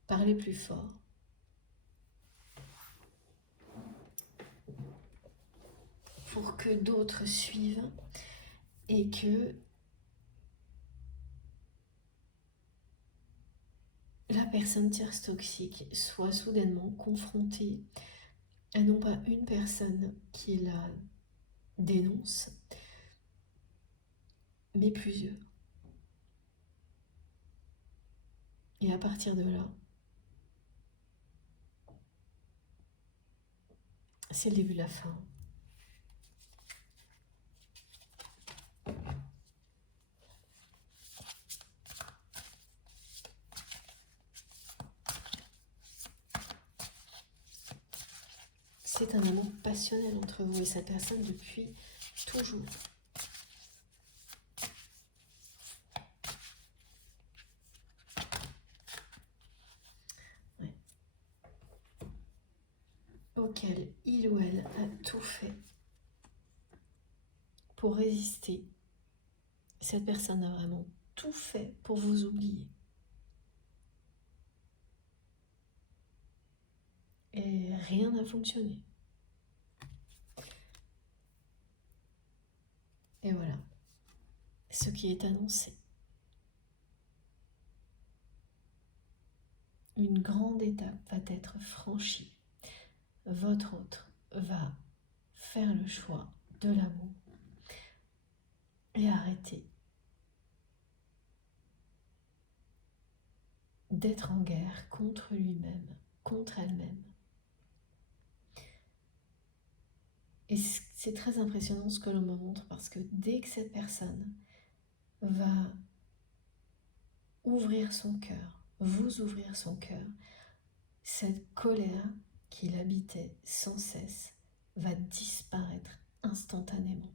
parler plus fort, pour que d'autres suivent et que la personne tierce toxique soit soudainement confrontée à non pas une personne qui la dénonce, mais plusieurs. Et à partir de là, c'est le début de la fin. C'est un amour passionnel entre vous et cette personne depuis toujours. Ouais. Auquel il ou elle a tout fait pour résister. Cette personne a vraiment tout fait pour vous oublier. Et rien n'a fonctionné. Et voilà ce qui est annoncé. Une grande étape va être franchie. Votre autre va faire le choix de l'amour et arrêter d'être en guerre contre lui-même, contre elle-même. Et c'est très impressionnant ce que l'on me montre, parce que dès que cette personne va ouvrir son cœur, vous ouvrir son cœur, cette colère qui l'habitait sans cesse va disparaître instantanément.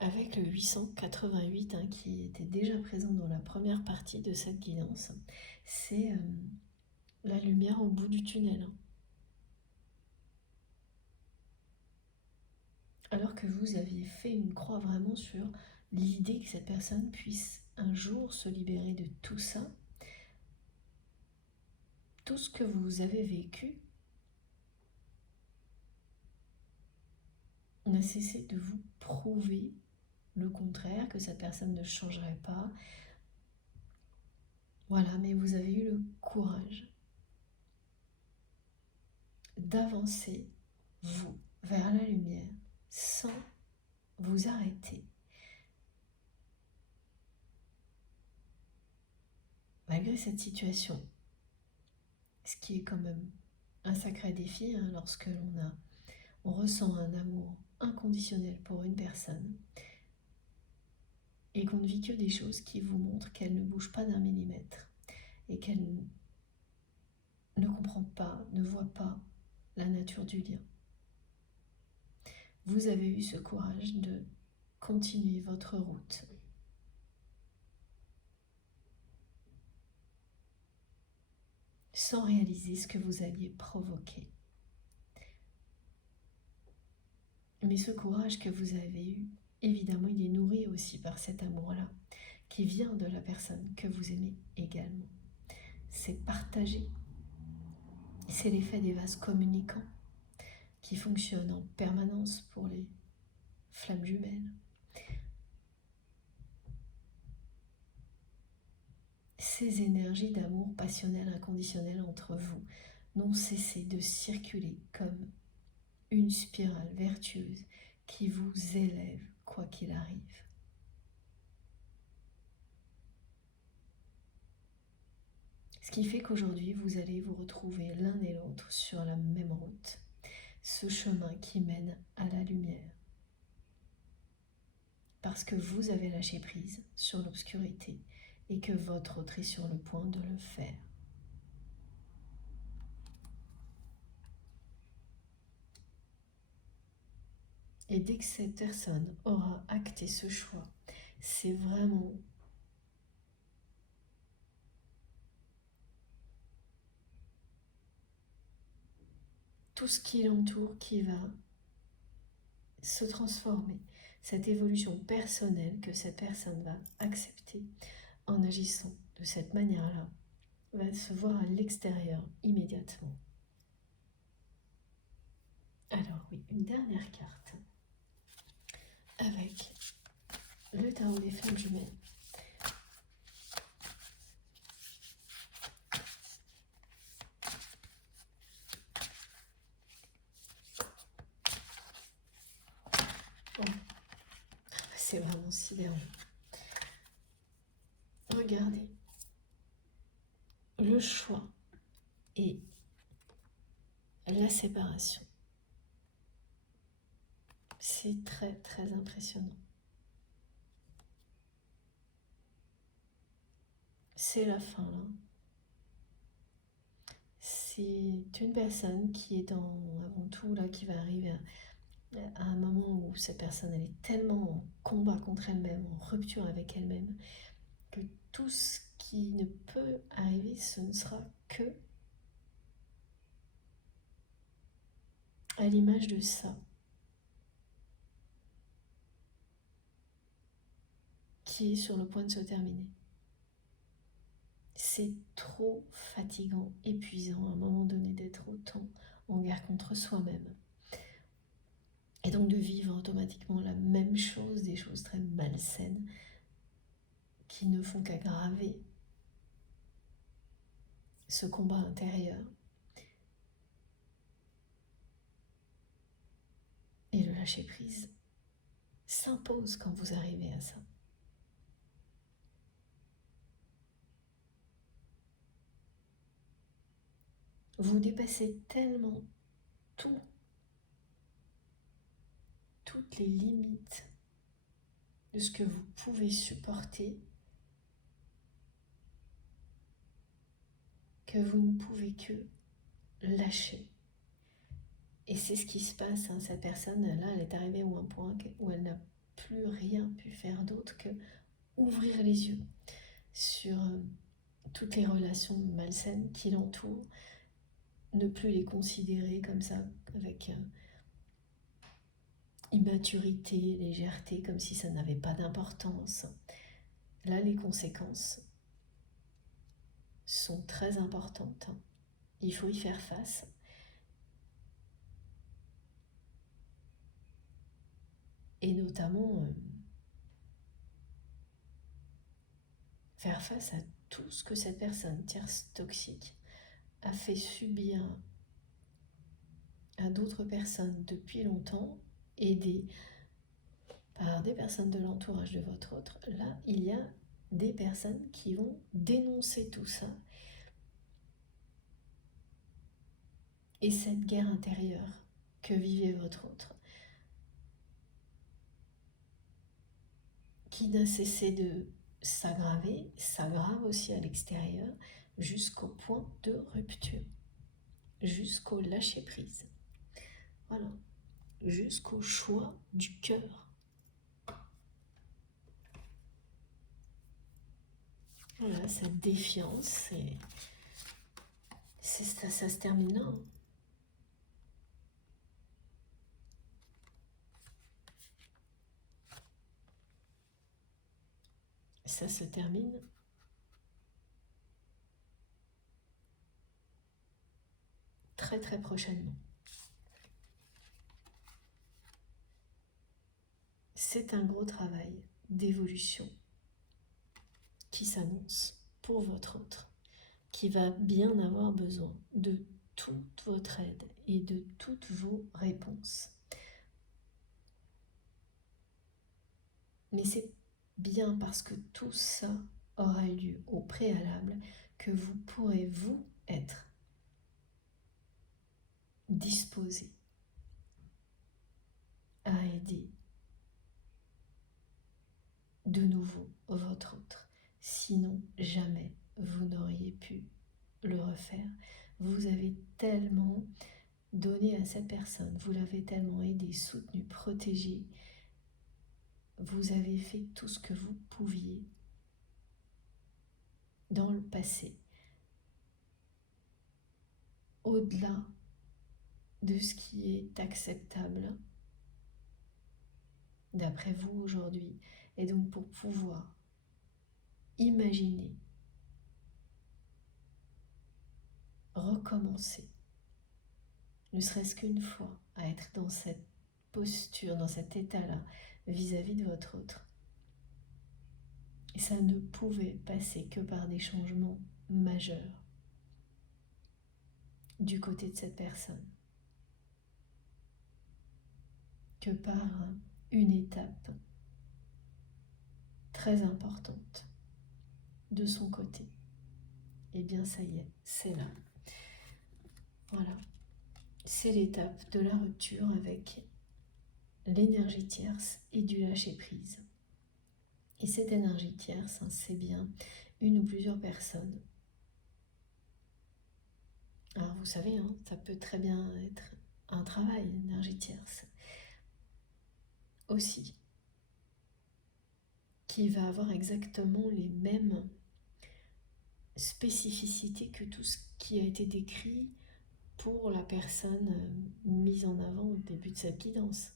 Avec le 888 qui était déjà présent dans la première partie de cette guidance, c'est la lumière au bout du tunnel. Alors que vous aviez fait une croix vraiment sur l'idée que cette personne puisse un jour se libérer de tout ça, tout ce que vous avez vécu n'a cessé de vous prouver le contraire, que cette personne ne changerait pas. Voilà, mais vous avez eu le courage d'avancer, vous, vers la lumière, sans vous arrêter. Malgré cette situation, ce qui est quand même un sacré défi lorsque on ressent un amour inconditionnel pour une personne et qu'on ne vit que des choses qui vous montrent qu'elle ne bouge pas d'un millimètre et qu'elle ne comprend pas, ne voit pas la nature du lien. Vous avez eu ce courage de continuer votre route. Sans réaliser ce que vous alliez provoquer. Mais ce courage que vous avez eu, évidemment, il est nourri aussi par cet amour-là, qui vient de la personne que vous aimez également. C'est partagé. C'est l'effet des vases communicants qui fonctionne en permanence pour les flammes jumelles. Ces énergies d'amour passionnel inconditionnel entre vous n'ont cessé de circuler comme une spirale vertueuse qui vous élève quoi qu'il arrive. Ce qui fait qu'aujourd'hui, vous allez vous retrouver l'un et l'autre sur la même route, ce chemin qui mène à la lumière. Parce que vous avez lâché prise sur l'obscurité et que votre autre est sur le point de le faire. Et dès que cette personne aura acté ce choix, c'est vraiment tout ce qui l'entoure qui va se transformer. Cette évolution personnelle que cette personne va accepter en agissant de cette manière-là va se voir à l'extérieur immédiatement. Alors oui, une dernière carte avec le tarot des flammes jumelles. Oh, c'est vraiment sidérant. Regardez, le choix et la séparation. C'est très très impressionnant. C'est la fin là. C'est une personne qui est avant tout là, qui va arriver à un moment où cette personne elle est tellement en combat contre elle-même, en rupture avec elle-même, que tout ce qui ne peut arriver, ce ne sera que à l'image de ça, qui est sur le point de se terminer. C'est trop fatigant, épuisant à un moment donné d'être autant en guerre contre soi-même. Et donc de vivre automatiquement la même chose, des choses très malsaines qui ne font qu'aggraver ce combat intérieur. Et le lâcher prise s'impose quand vous arrivez à ça. Vous dépassez tellement toutes les limites de ce que vous pouvez supporter que vous ne pouvez que lâcher. Et c'est ce qui se passe, hein. Cette personne-là, elle est arrivée à un point où elle n'a plus rien pu faire d'autre que ouvrir les yeux sur toutes les relations malsaines qui l'entourent, ne plus les considérer comme ça, avec immaturité, légèreté, comme si ça n'avait pas d'importance. Là, les conséquences sont très importantes. Il faut y faire face. Et notamment faire face à tout ce que cette personne tierce toxique a fait subir à d'autres personnes depuis longtemps, aidées par des personnes de l'entourage de votre autre. Là, il y a des personnes qui vont dénoncer tout ça. Et cette guerre intérieure que vivait votre autre, qui n'a cessé de s'aggraver, s'aggrave aussi à l'extérieur, jusqu'au point de rupture, jusqu'au lâcher-prise. Voilà, jusqu'au choix du cœur. Voilà, cette défiance, ça se termine là. Ça se termine très très prochainement. C'est un gros travail d'évolution qui s'annonce pour votre autre, qui va bien avoir besoin de toute votre aide et de toutes vos réponses. Mais c'est bien parce que tout ça aura eu lieu au préalable que vous pourrez vous être disposé à aider de nouveau votre autre. Sinon, jamais vous n'auriez pu le refaire. Vous avez tellement donné à cette personne, vous l'avez tellement aidé, soutenu, protégé. Vous avez fait tout ce que vous pouviez dans le passé. Au-delà de ce qui est acceptable d'après vous aujourd'hui. Et donc pour pouvoir imaginer, recommencer, ne serait-ce qu'une fois, à être dans cette posture, dans cet état-là, vis-à-vis de votre autre. Et ça ne pouvait passer que par des changements majeurs du côté de cette personne, que par une étape très importante de son côté. Et bien ça y est, c'est là. Voilà, c'est l'étape de la rupture avec l'énergie tierce et du lâcher-prise. Et cette énergie tierce, c'est bien une ou plusieurs personnes. Alors vous savez, ça peut très bien être un travail, l'énergie tierce. Aussi, qui va avoir exactement les mêmes spécificités que tout ce qui a été décrit pour la personne mise en avant au début de cette guidance.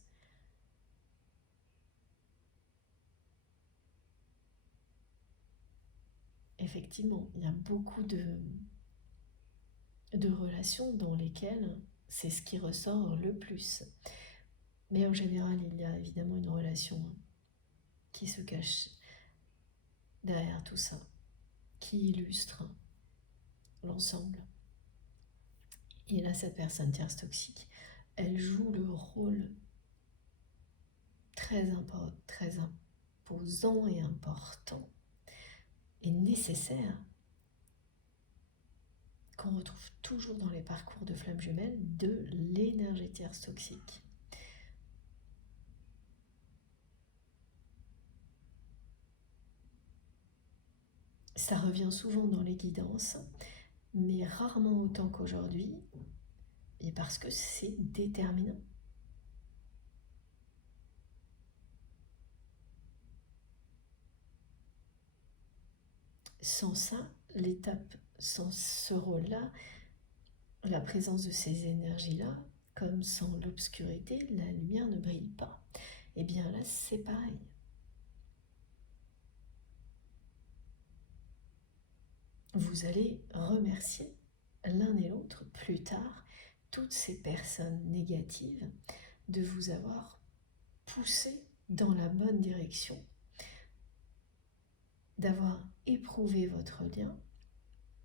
Effectivement, il y a beaucoup de relations dans lesquelles c'est ce qui ressort le plus. Mais en général, il y a évidemment une relation qui se cache derrière tout ça, qui illustre l'ensemble. Et là, cette personne tierce toxique, elle joue le rôle très imposant et important et nécessaire qu'on retrouve toujours dans les parcours de flammes jumelles de l'énergie tierce toxique. Ça revient souvent dans les guidances, mais rarement autant qu'aujourd'hui, et parce que c'est déterminant. Sans ça, l'étape, sans ce rôle-là, la présence de ces énergies-là, comme sans l'obscurité, la lumière ne brille pas. Et bien là, c'est pareil. Vous allez remercier l'un et l'autre plus tard toutes ces personnes négatives de vous avoir poussé dans la bonne direction, d'avoir éprouvé votre lien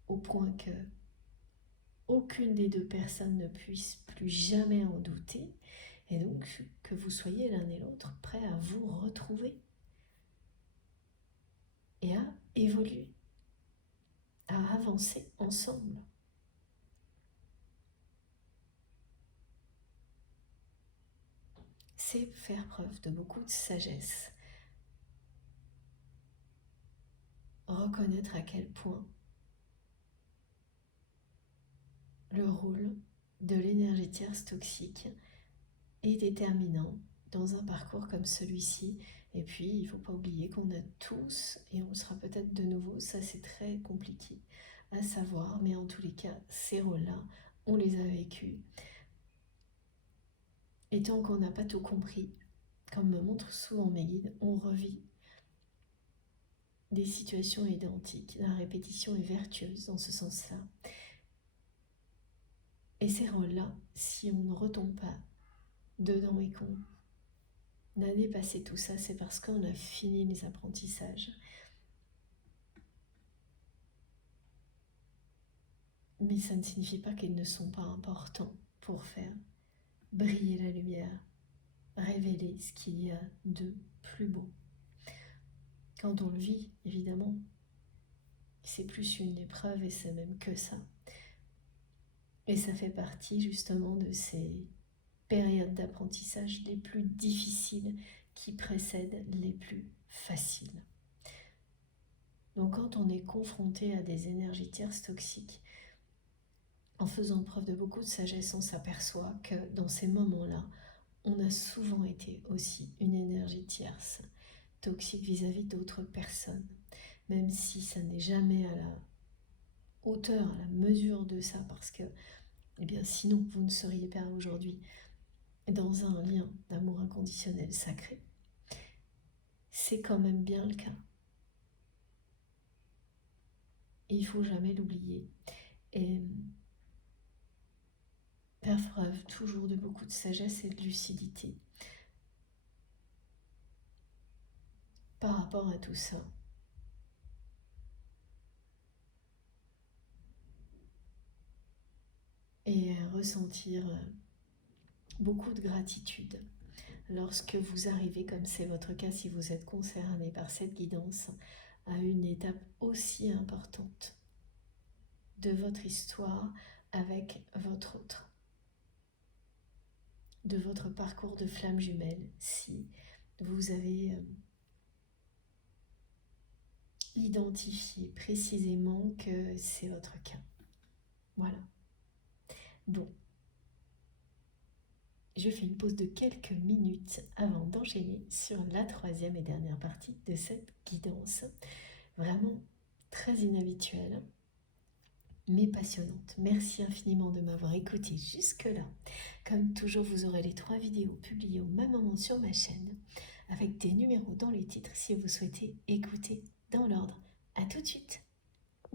au point que aucune des deux personnes ne puisse plus jamais en douter, et donc que vous soyez l'un et l'autre prêts à vous retrouver et à évoluer, à avancer ensemble. C'est faire preuve de beaucoup de sagesse. Reconnaître à quel point le rôle de l'énergie tierce toxique est déterminant dans un parcours comme celui-ci. Et puis, il ne faut pas oublier qu'on a tous, et on le sera peut-être de nouveau, ça c'est très compliqué à savoir, mais en tous les cas, ces rôles-là, on les a vécus. Et tant qu'on n'a pas tout compris, comme me montrent souvent mes guides, on revit des situations identiques. La répétition est vertueuse dans ce sens-là. Et ces rôles-là, si on ne retombe pas dedans et qu'on a dépassé tout ça, c'est parce qu'on a fini les apprentissages. mais ça ne signifie pas qu'ils ne sont pas importants pour faire briller la lumière, révéler ce qu'il y a de plus beau. Quand on le vit, évidemment, c'est plus une épreuve et c'est même que ça. Et ça fait partie justement de ces périodes d'apprentissage les plus difficiles qui précèdent les plus faciles. Donc quand on est confronté à des énergies tierces toxiques, en faisant preuve de beaucoup de sagesse, on s'aperçoit que dans ces moments-là, on a souvent été aussi une énergie tierce toxique vis-à-vis d'autres personnes, même si ça n'est jamais à la hauteur, à la mesure de ça, parce que, eh bien, sinon vous ne seriez pas aujourd'hui dans un lien d'amour inconditionnel sacré. C'est quand même bien le cas. Et il ne faut jamais l'oublier. Et faire preuve toujours de beaucoup de sagesse et de lucidité par rapport à tout ça. Et ressentir beaucoup de gratitude lorsque vous arrivez, comme c'est votre cas si vous êtes concerné par cette guidance, à une étape aussi importante de votre histoire avec votre autre, de votre parcours de flamme jumelle, si vous avez identifié précisément que c'est votre cas. Voilà. Bon. Je fais une pause de quelques minutes avant d'enchaîner sur la troisième et dernière partie de cette guidance. Vraiment très inhabituelle, mais passionnante. Merci infiniment de m'avoir écouté jusque-là. Comme toujours, vous aurez les 3 vidéos publiées au même moment sur ma chaîne, avec des numéros dans les titres si vous souhaitez écouter dans l'ordre. À tout de suite!